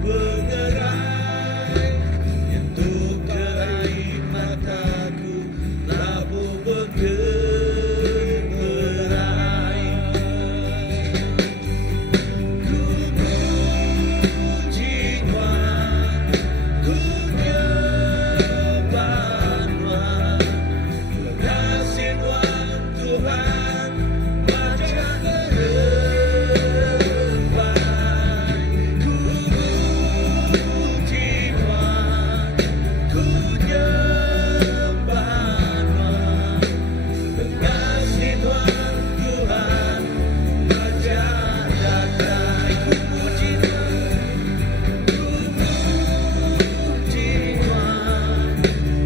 pengerai nyentuh ke air mataku labu begerai. Ku puji Tuhan, ku nyembah Tuhan, kasih Tuhan macam rembai. Ku puji Tuhan, ku nyembah Tuhan, kasih Tuhan macam datai. Ku puji Tuhan, ku puji Tuhan,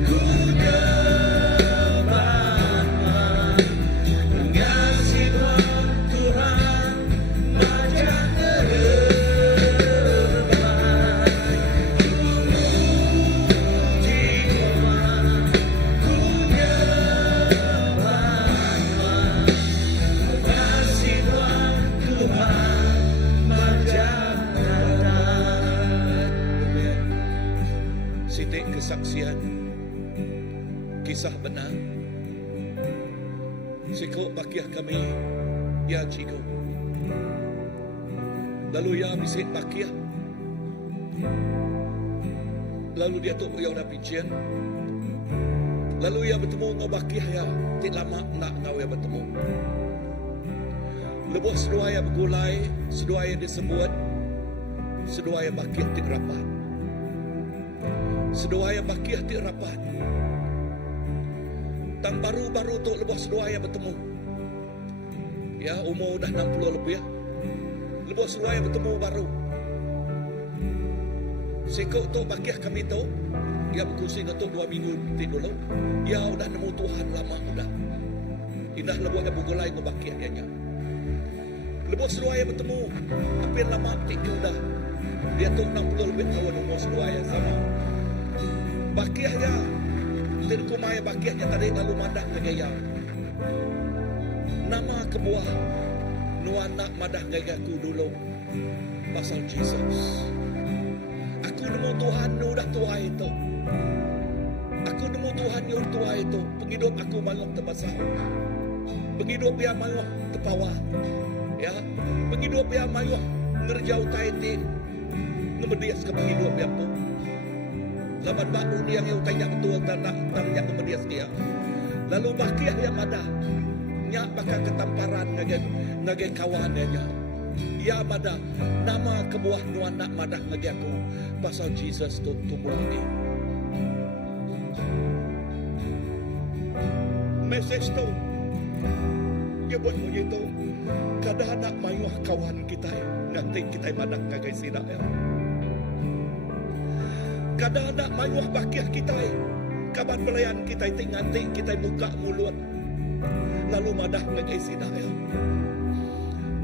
ku nyembah Tuhan, kasih Tuhan macam rembai. Ku puji Tuhan, ku nyembah Tuhan, kasih Tuhan macam datai. Sidik kesaksian kisah benar. Sikok bakiah kami ya ciku. Lalu ya bisik bakiah. Lalu dia tu yang dah pijian. Lalu ya bertemu ngau bakiah ya. Tik lama nak ngau ya bertemu. Lebuh sedua yang bergulai, sedua yang disebut, sedua yang bakiah tik rapat. Sedua yang bakiah tik rapat. Tang baru-baru tu lebuh sedua yang bertemu. Ya, umur dah 60 lebih ya. Lebuh sedua yang bertemu baru. Sikok tu bakiah kami tu, ya berkursi untuk 2 minggu dulu. Ya udah nemu Tuhan lama udah. Indah lebuh yang bergulai dengan bakiah dia. Lebuh sedua yang bertemu, hampir lama tiga dah. Dia tu 60 lebih tahun umur sedua yang sama. Bakiah ya. Tirku maya bakiahnya tadi lalu madah ngaya. Nama kebuah nuan nak madah ngayaku dulu pasal Jesus. Aku nemu Tuhan udah tua itu. Aku nemu Tuhan yang tua itu. Penghidup aku malah terbasau. Penghidup yang malah terpawa. Ya, penghidup yang malah ngerjau taiti. Ngemedias ke penghidup yang tu. Laban baru ni yang tanya betul tentang kemudian dia. Lalu bakiah yang ada. Nya bakal ketamparan ngagai kawannya. Ya mada nama kebuah nuan nak madah ngagi aku pasal Jesus tu tumbuh ni. Message tu dia buat begitu. Kadang nak mayuh kawan kita nanti kita madah ngagai sidak ya. Kadang nak mayuh bakiah kita kaban pelayan kita nganti kita buka mulut lalu madah ngagai sidak ya.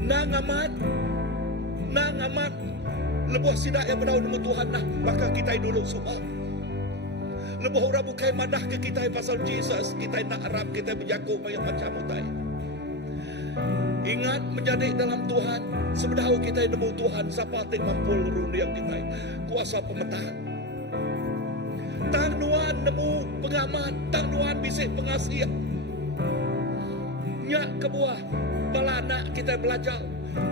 Nang amat lebuh sidak yang berdaun dengan Tuhan nah maka kita dulu semua Lebih orang bukan madah ke kita pasal Jesus. Kita nak harap kita berjago macam utai. Ingat menjadi dalam Tuhan. Sebenarnya kita nemu Tuhan. Siapa yang mampu rundiang kita. Kuasa pemetaan. Tang nuan nemu pengaman. Tang nuan bisik pengasihan. Nyak kebuah. Balana kita belajar.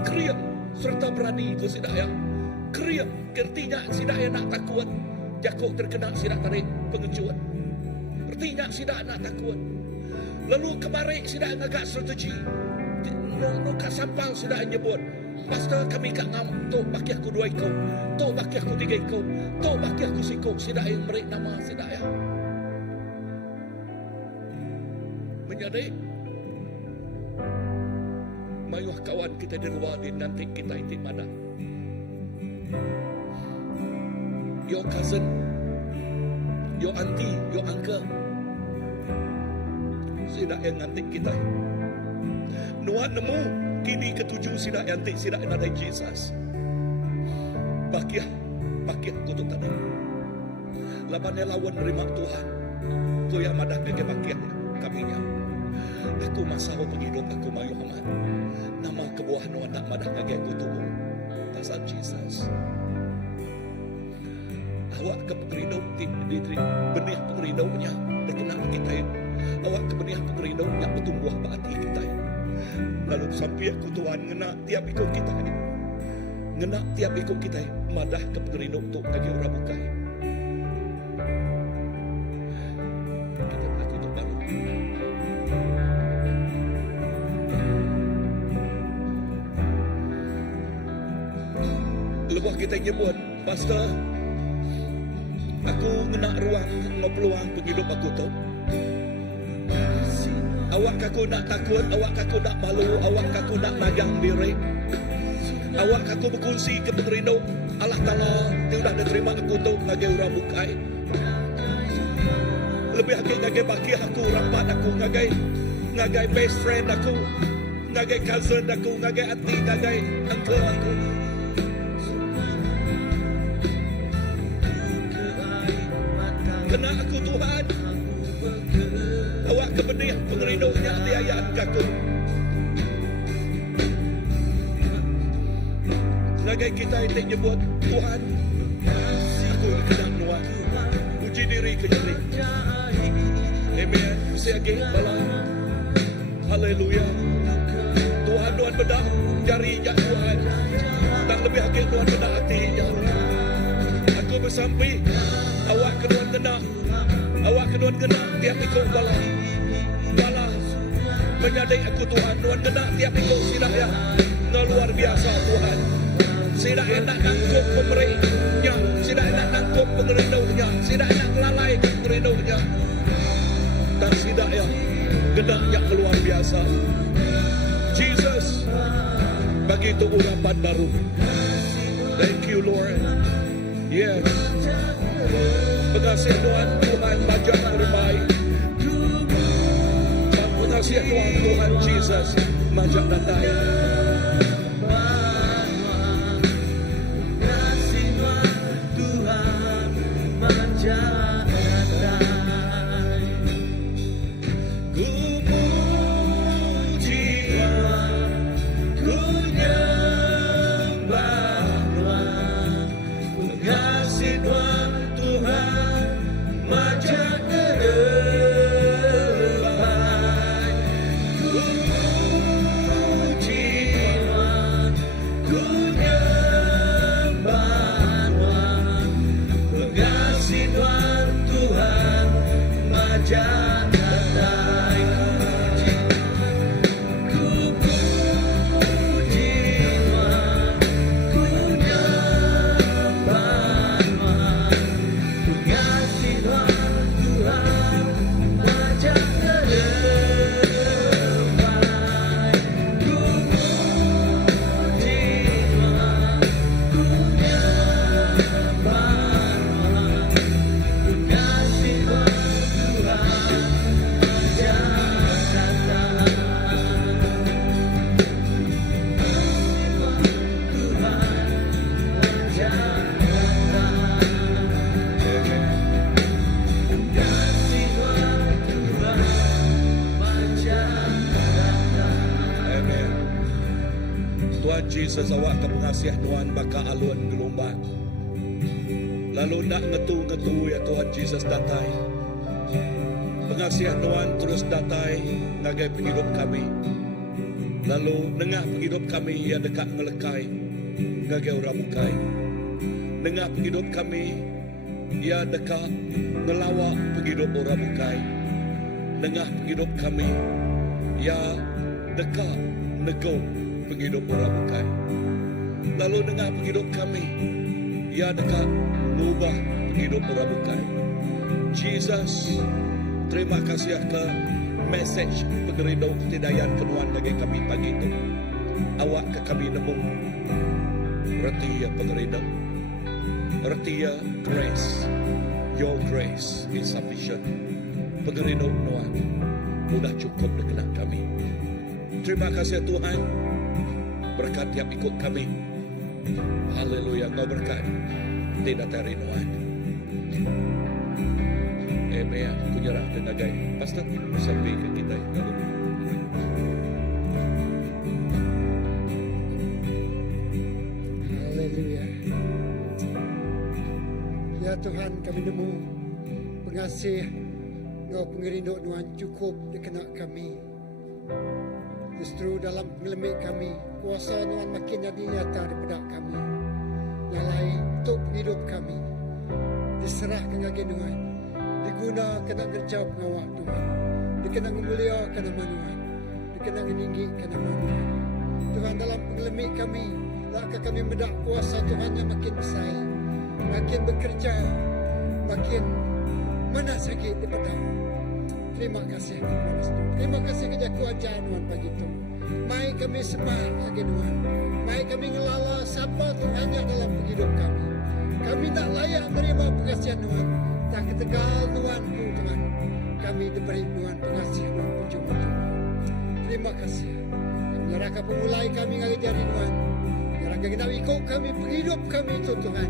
Kriak serta berani ku sidaya. Kriak kertinya sidaya nak takut. Jakuk terkena sidak tarik pengecuan. Bertindak sidak nak takut. Lalu kemarin sidak ngagak strategi. Nuka sampal sidak nyebut. Pastor kami kat ngam. Tok baki aku 2 ikut. Tok baki aku 3 ikut. Tok baki aku sikut. Sidak yang merik nama sidak ya. Menjadi. Mayuh kawan kita di luar di nanti kita itik mana. Your cousin, your auntie, your uncle. Sidak yang ngantik kita. Nuan nemu kini ketujuh sidak yang ngantik sidak yang ada Jesus. Bakiah kutuk tadi. Labannya lawan nerima Tuhan. Tu yang madah ke bakiahnya kaminya. Aku masau penghidup aku mayu aman. Nama kebuah nuan tak madah kaki aku tubuh. Pasal Jesus. Awak ke pengeridau benih pengeridaunya terkena kita. Awak ke benih pengeridaunya bertumbuh hati kita. Lalu sampai aku Tuhan ngena tiap ikut kita. Ngena tiap ikut kita. Madah ke pengeridau untuk kaki orang bukai. Kita berlaku untuk baru. Lepas kita nyebut Pastor, aku ngena ruang peluang penghidup aku tu. Awak aku nak takut, awak aku nak malu, awak aku nak nagang diri. Awak aku berkongsi ke pengeridau Allah Ta'ala dia dah terima aku tu ngagai orang bukai. Lebih lagi ngagai baki aku, rapat aku, ngagai best friend aku, ngagai cousin aku, ngagai auntie, ngagai uncle aku. Kena aku Tuhan. Awak ke benih pengeridaunya tiayaan aku. Sebagai kita itu nyebut Tuhan, aku kena nuan. Puji diri ke diri. Amen. Siagi bala. Haleluya. Tuhan Tuhan bedah jari ya Tuhan. Tak lebih lagi Tuhan bedah hati ya. Aku bersampai. Awak keduan kena. Awak keduan kena tiap ikut bala. Bala menyadai aku Tuhan. Tuhan kena tiap ikut silah ya. Luar biasa Tuhan. Sidak enak nangkup pemberinya. Sidak enak nangkup pengeridaunya. Sidak enak melalai pengeridaunya. Dan sidak ya genaknya luar biasa. Jesus bagi itu urapan baru. Thank you Lord. Yes. Pengasih Tuhan, Tuhan bajak terbaik. Dan pengasih Tuhan, Tuhan Jesus majak datang. Tuhan Jesus awak ke pengasiah Tuhan baka alun gelombang. Lalu nak ngetu-ngetu ya Tuhan Jesus datai. Pengasiah Tuhan terus datai ngagai penghidup kami. Lalu nengah penghidup kami ya dekat ngelekai ngagai orang bukai. Nengah penghidup kami ya dekat ngelawak penghidup orang bukai. Nengah penghidup kami ya dekat negau penghidup orang bukai. Lalu nengah penghidup kami ya dekat lubah penghidup orang bukai. Jesus, terima kasih ke message pengerindau ketidayan kenuan lagi kami pagi itu. Awak ke kami nemu reti ya pengerindau, reti ya grace. Your grace is sufficient. Pengerindau nuan sudah cukup dengan kami. Terima kasih Tuhan, berkat tiap ikut kami. Haleluya, Engkau berkat tidak terinuan. Amen. Aku nyerah ke nagai pastor sampai ke kita. Haleluya. Ya Tuhan, kami nemu pengasih Engkau pengerinduk Tuhan cukup dikenak kami. Justru dalam pengelemik kami, kuasa Tuhan makin jadi nyata daripada kami. Yang lain untuk hidup kami diserahkan lagi Tuhan, digunakan nak kerja pengawal Tuhan, dikenang memuliakan nama Tuhan, dikenang meninggikan nama Tuhan. Tuhan dalam pengelemik kami, lakah kami mendak kuasa Tuhan yang makin besar, makin bekerja, makin mana sakit daripada. Terima kasih kepada Tuhan. Terima kasih kerja kuajar Tuhan pagi itu. Mai kami sembah lagi Tuhan. Mai kami ngelala siapa Tuhan yang dalam hidup kami. Kami tak layak menerima pengasihan Tuhan. Tak ketegal Tuhan Tuhan. Kami diberi Tuhan pengasihan Tuhan percuma Tuhan. Terima kasih. Kami menyerahkan pemulai kami ngari jari Tuhan. Menyerahkan kita ikut kami penghidup kami itu Tuhan.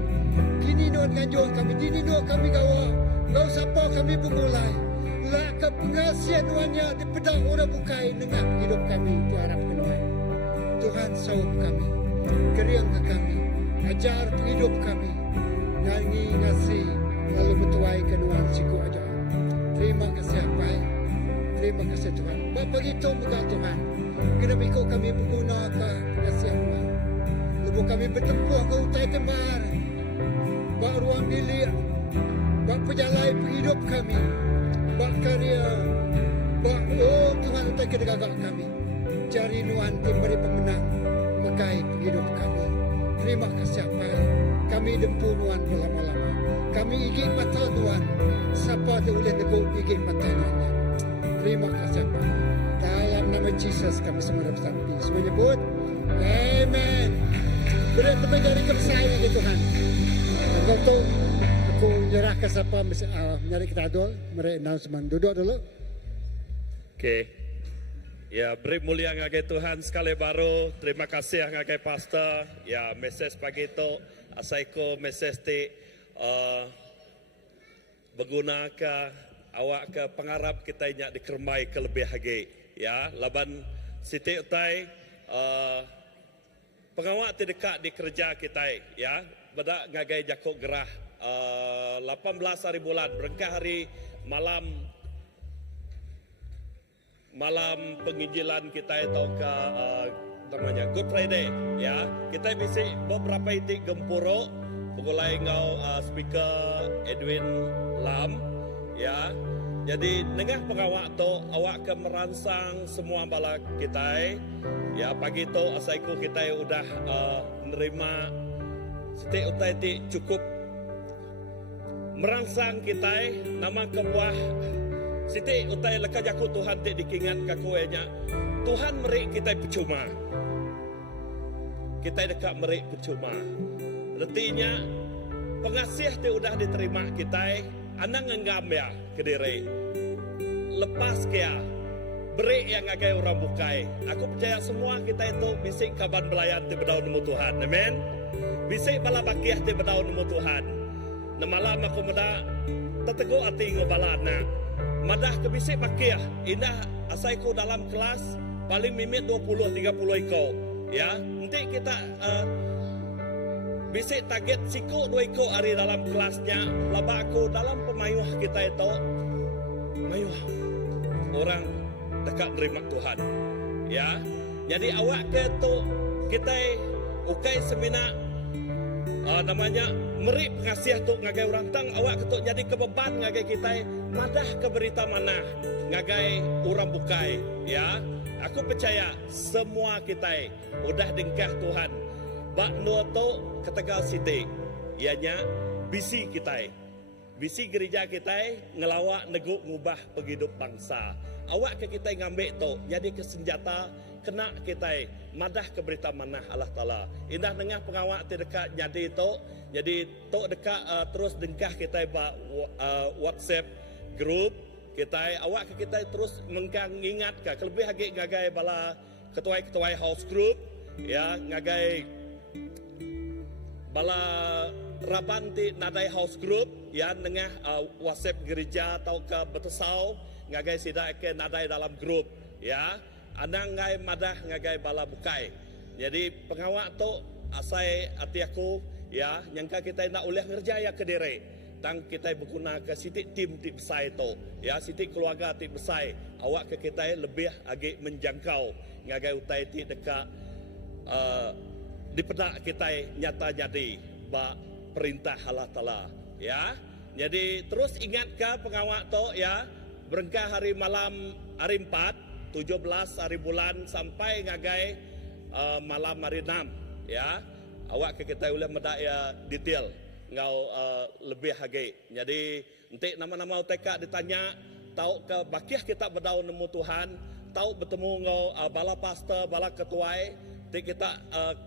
Kini Tuhan nganjur kami. Kini Tuhan kami gawa. Kau siapa kami pemulai. Laka pengasihan Tuhannya di pedang orang bukai dengan hidup kami diharap Tuhan. Tuhan sawap kami, keriang ke kami, ajar hidup kami, nyanyi ngasih lalu metuai ke Tuhan siku ajar. Terima kasih apa? Terima kasih Tuhan. Bapa itu bukan Tuhan. Kenapa ikut kami berguna ke pengasihan Tuhan? Lepas kami bertempuh ke utai kembar, bak ruang dilir, bak pejalai hidup kami. Bak karya, bak Tuhan untuk kedegagak kami. Cari Tuhan memberi pemenang, megai hidup kami. Terima kasih apa? Kami dempu Tuhan berlama-lama. Kami igit mata Tuhan. Siapa yang boleh negur igit mata Tuhan? Terima kasih apa? Dalam nama Yesus kami semua bersama. Semua nyebut, Amen. Beri tepuk jari kebesaran lagi Tuhan. Engkau tahu. Aku nyerah ke siapa mencari kita adol. Mereka announcement. Duduk dulu. Okey. Ya, beri mulia ngagai Tuhan sekali baru. Terima kasih ngagai pastor. Ya, mesej pagi itu asaiku mesej ti berguna ke awak ke pengarap kita inyak dikermai ke lebih lagi. Ya, laban siti utai pengawak ti dekat di kerja kita ya. Bedak ngagai jakok gerah 18 hari bulan berengkah hari malam penginjilan kita itu ke namanya Good Friday ya. Kita bisa beberapa titik gempuro pegulai ngau speaker Edwin Lam ya. Jadi nengah pengawak tu awak ke merangsang semua bala kita ya. Pagi tu asaiku kita udah nerima setiap utai ti cukup merangsang kita nama kebuah siti utai leka jaku Tuhan ti dikingat kakuenya Tuhan merik kita percuma kita dekat merik percuma artinya pengasih ti udah diterima kita anang nganggam ya ke diri lepas kia beri yang agai orang bukai aku percaya semua kita itu bisik kaban belayan ti berdaun nemu Tuhan amen bisik bala bakiah ti berdaun nemu Tuhan namalam aku meda teteguh hati ngobalana madah kebisik bakiah indah asaiku dalam kelas paling mimit 20-30 ikau Ya, nanti kita bisik target siku 2 iko hari dalam kelasnya. Laba aku dalam pemayuh kita itu mayuh orang dekat nerima Tuhan. Ya, jadi awak ke tu kita ukai semina namanya meri pengasih tu ngagai orang tang awak ketuk jadi kebeban ngagai kita madah ke berita mana ngagai orang bukai. Ya, aku percaya semua kita udah dengkah Tuhan. Bak no tu ketegal City. Ianya bisi kita. Bisi gereja kita ngelawak neguk ngubah penghidup bangsa. Awak ke kita ngambil tu jadi kesenjata kena kita madah ke berita manah Allah Taala. Indah dengar pengawak terdekat jadi tu. Jadi tu dekat terus dengkah kita WhatsApp group kita awak ke kita terus mengkang ingat ke lebih lagi ngagai bala ketua-ketua house group ya ngagai bala rabanti nadai house group ya nengah WhatsApp gereja atau ke betesau ngagai sida ke nadai dalam grup ya anang ngai madah ngagai bala bukai. Jadi pengawak tu asai hati aku ya nyangka kita nak oleh ngerjaya ke diri tang kita berguna ke sitik tim besar itu ya sitik keluarga tim besar awak ke kita lebih agak menjangkau ngagai utai ti dekat di pedak kita nyata jadi ba perintah Allah Taala ya. Jadi terus ingat ke pengawak tu ya berengkah hari malam hari 4 17 hari bulan sampai ngagai malam hari 6 ya awak ke kita boleh medak ya detail ngau lebih lagi. Jadi nanti nama-nama UTK ditanya tahu ke bakiah kita berdaun nemu Tuhan tahu bertemu ngau bala pastor bala ketuai nanti kita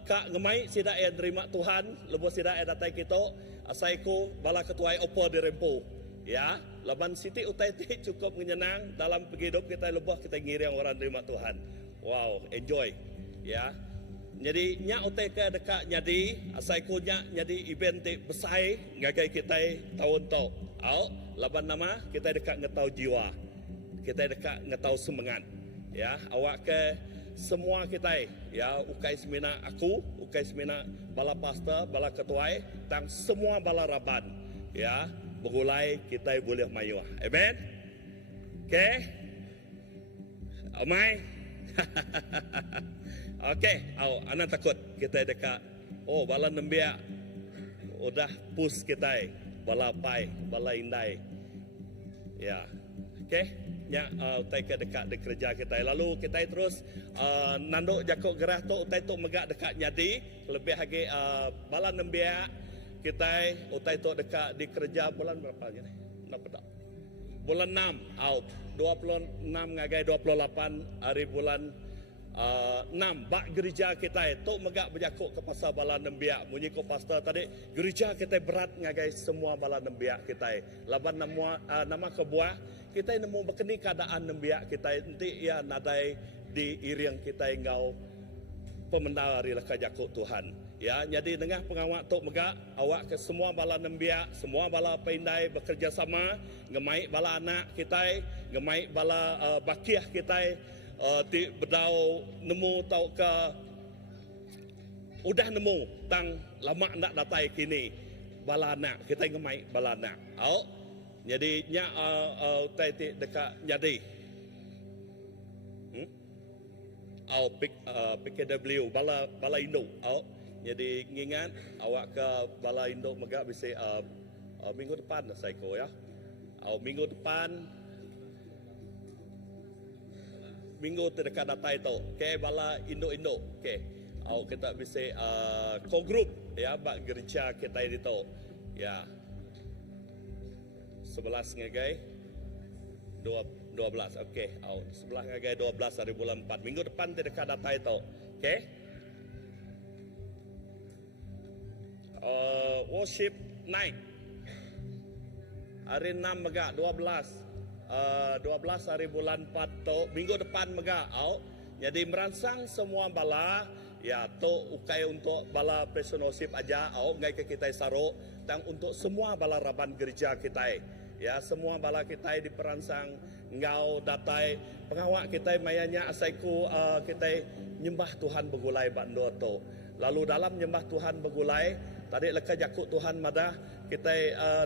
kak ngemai sida yang terima Tuhan lebih sida yang datang kita asaiku bala ketuai opo dirempu ya laban siti utai ti cukup menyenang dalam hidup kita lebih kita ngiring orang terima Tuhan. Wow, enjoy ya. Jadi nya utai ke dekat jadi asaiku nya jadi event ti besar ngagai kita tahun tu. Au laban nama kita dekat ngetau jiwa. Kita dekat ngetau semangat. Ya, awak ke semua kita ya ukai semina aku, ukai semina bala pastor, bala ketuai tang semua bala raban. Ya, berulai kita boleh mayuh. Amen. Okay. Amai. Okey, anak takut kita dekat. Oh, bala nembia udah push kita, bala pai, bala indai. Ya, okey. Ya, utai ke dekat de kerja kita. Lalu kita terus nanduk jakok gerah tu utai tu megak dekat nyadi. Lebih lagi bala nembia kita utai tu dekat di kerja bulan berapa ni? Nampak tak? Bulan 6 out 26 ngagai 28 hari bulan 6 bak gereja kita itu megak berjakuk ke pasal bala nembiak bunyi ko pastor tadi gereja kita berat ngagai semua bala nembiak kita laban nama kebuah kita nemu berkeni keadaan nembiak kita nanti ya nadai di iriang kita engau pemendari lah kajakuk Tuhan ya. Jadi dengan pengawak tok megak awak ke semua bala nembiak semua bala pendai bekerja sama ngemai bala anak kita ngemai bala bakiah kita ti berdau nemu tau ke udah nemu tang lama nak datai kini bala anak kita ngemai bala anak au jadi nya tai ti dekat jadi au PKW bala Indo au jadi ngingat awak ke bala Indo megak bisa minggu depan saya ko ya au minggu depan minggu terdekat data itu. Okay, bala Indo. Okay. Kita bisa co-group ya bak gereja kita itu. Ya. 11 ngagai 12. Okay. 11 ngagai 12 hari bulan 4. Minggu depan terdekat data itu. Okay. Worship night. Hari 6 megak 12 hari bulan 4 tu minggu depan mega jadi merangsang semua bala ya tu ukai untuk bala personosip aja ngai ke kita saro tang untuk semua bala raban gereja kita ya semua bala kita diperangsang ngau datai pengawak kita mayanya asaiku kita nyembah Tuhan begulai bando to. Lalu dalam nyembah Tuhan begulai tadi leka jakuk Tuhan madah kita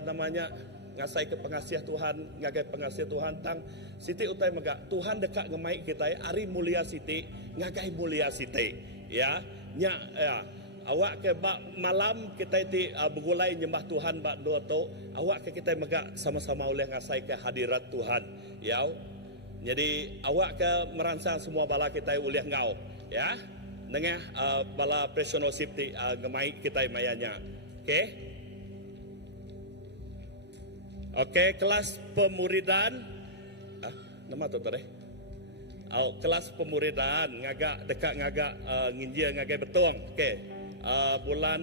namanya ngasai ke pengasiah Tuhan, ngagai pengasiah Tuhan tang Siti utai megak Tuhan dekat ngemai kita ari mulia Siti, ngagai mulia Siti. Ya, nya ya. Awak ke bak malam kita ti begulai nyembah Tuhan bak dua to, awak ke kita megak sama-sama oleh ngasai ke hadirat Tuhan. Ya. Jadi awak ke merangsang semua bala kita oleh ngau, ya. Dengan bala personal safety ngemai kita mayanya. Okey. Okey, kelas pemuridan. Nama tu tadi. Kelas pemuridan ngagak dekat ngagak nginjil ngagai betung. Okey. Bulan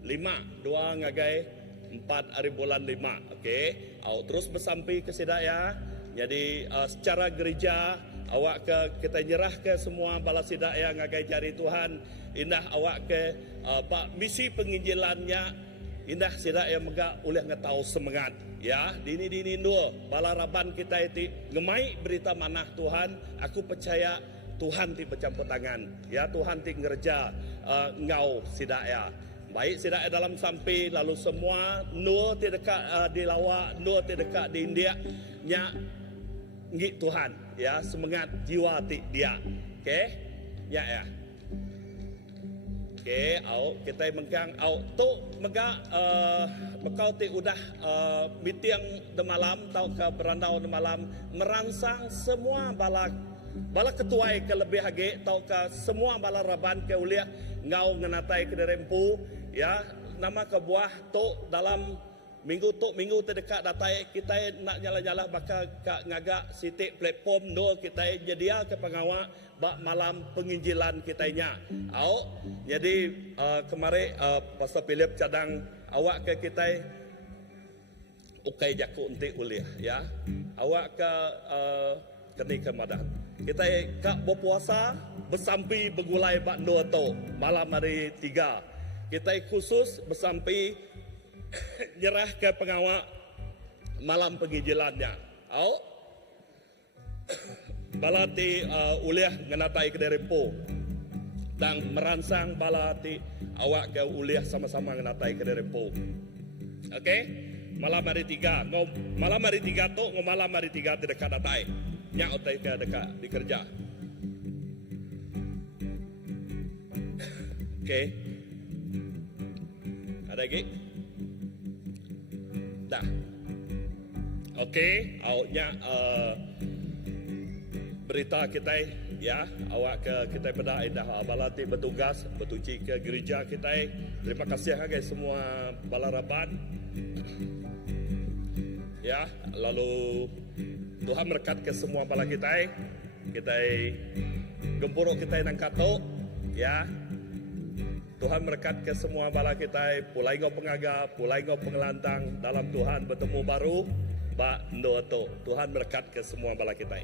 5, 2 ngagai 4 hari bulan 5. Okey. Terus bersampai ke Sidaya. Jadi secara gereja awak kita nyerah ke semua bala Sidaya ngagai jari Tuhan. Indah awak ke pak misi penginjilannya. Indah Sidaya megak oleh ngetau semangat. Ya, dini dua bala raban kita itu ngemai berita manah Tuhan. Aku percaya Tuhan ti bercampur tangan. Ya, Tuhan ti ngerja ngau Sidaya. Baik Sidaya dalam sampai lalu semua nur ti dekat di Lawa, nur ti dekat di India nya ngi Tuhan. Ya, semangat jiwa ti dia. Okey? Ya. Okey, kita mengkang tu mega bekau ti udah meeting de malam tau ke berandau de malam merangsang semua bala ketuai ke lebih hage tau ke semua bala raban ke uliah ngau ngenatai ke derempu ya nama ke buah tu dalam minggu terdekat datai kita nak nyala-nyala bakal ngagak sitik platform no kita jedia ke pengawak bak malam penginjilan kitanya. Jadi kemarin Pastor Philip cadang awak ke kita ukai jaku unti uliah ya. Awak ke keni kemadan. Kita kak berpuasa bersampai begulai bak dua to malam hari 3. Kita khusus bersampai nyerah ke pengawak malam penginjilannya. Balati uliah ngenatai ke derempo dan merangsang balati awak ke uliah sama-sama ngenatai ke derempo. Okey, malam hari 3. Malam hari 3 tu malam hari 3 dekat datai. Nya otai ke dekat di kerja. Okey. Ada lagi? Dah. Okey, awaknya berita kita ya, awak ke kita pada dah balati bertugas bertuji ke gereja kita. Terima kasih guys semua balaraban. Ya, lalu Tuhan berkat ke semua bala kita. Kita gempuruk kita nang kato ya. Tuhan berkat ke semua bala kita, pulai ngau pengaga, pulai ngau pengelantang dalam Tuhan bertemu baru, bak ndoto. Tuhan berkat ke semua bala kita.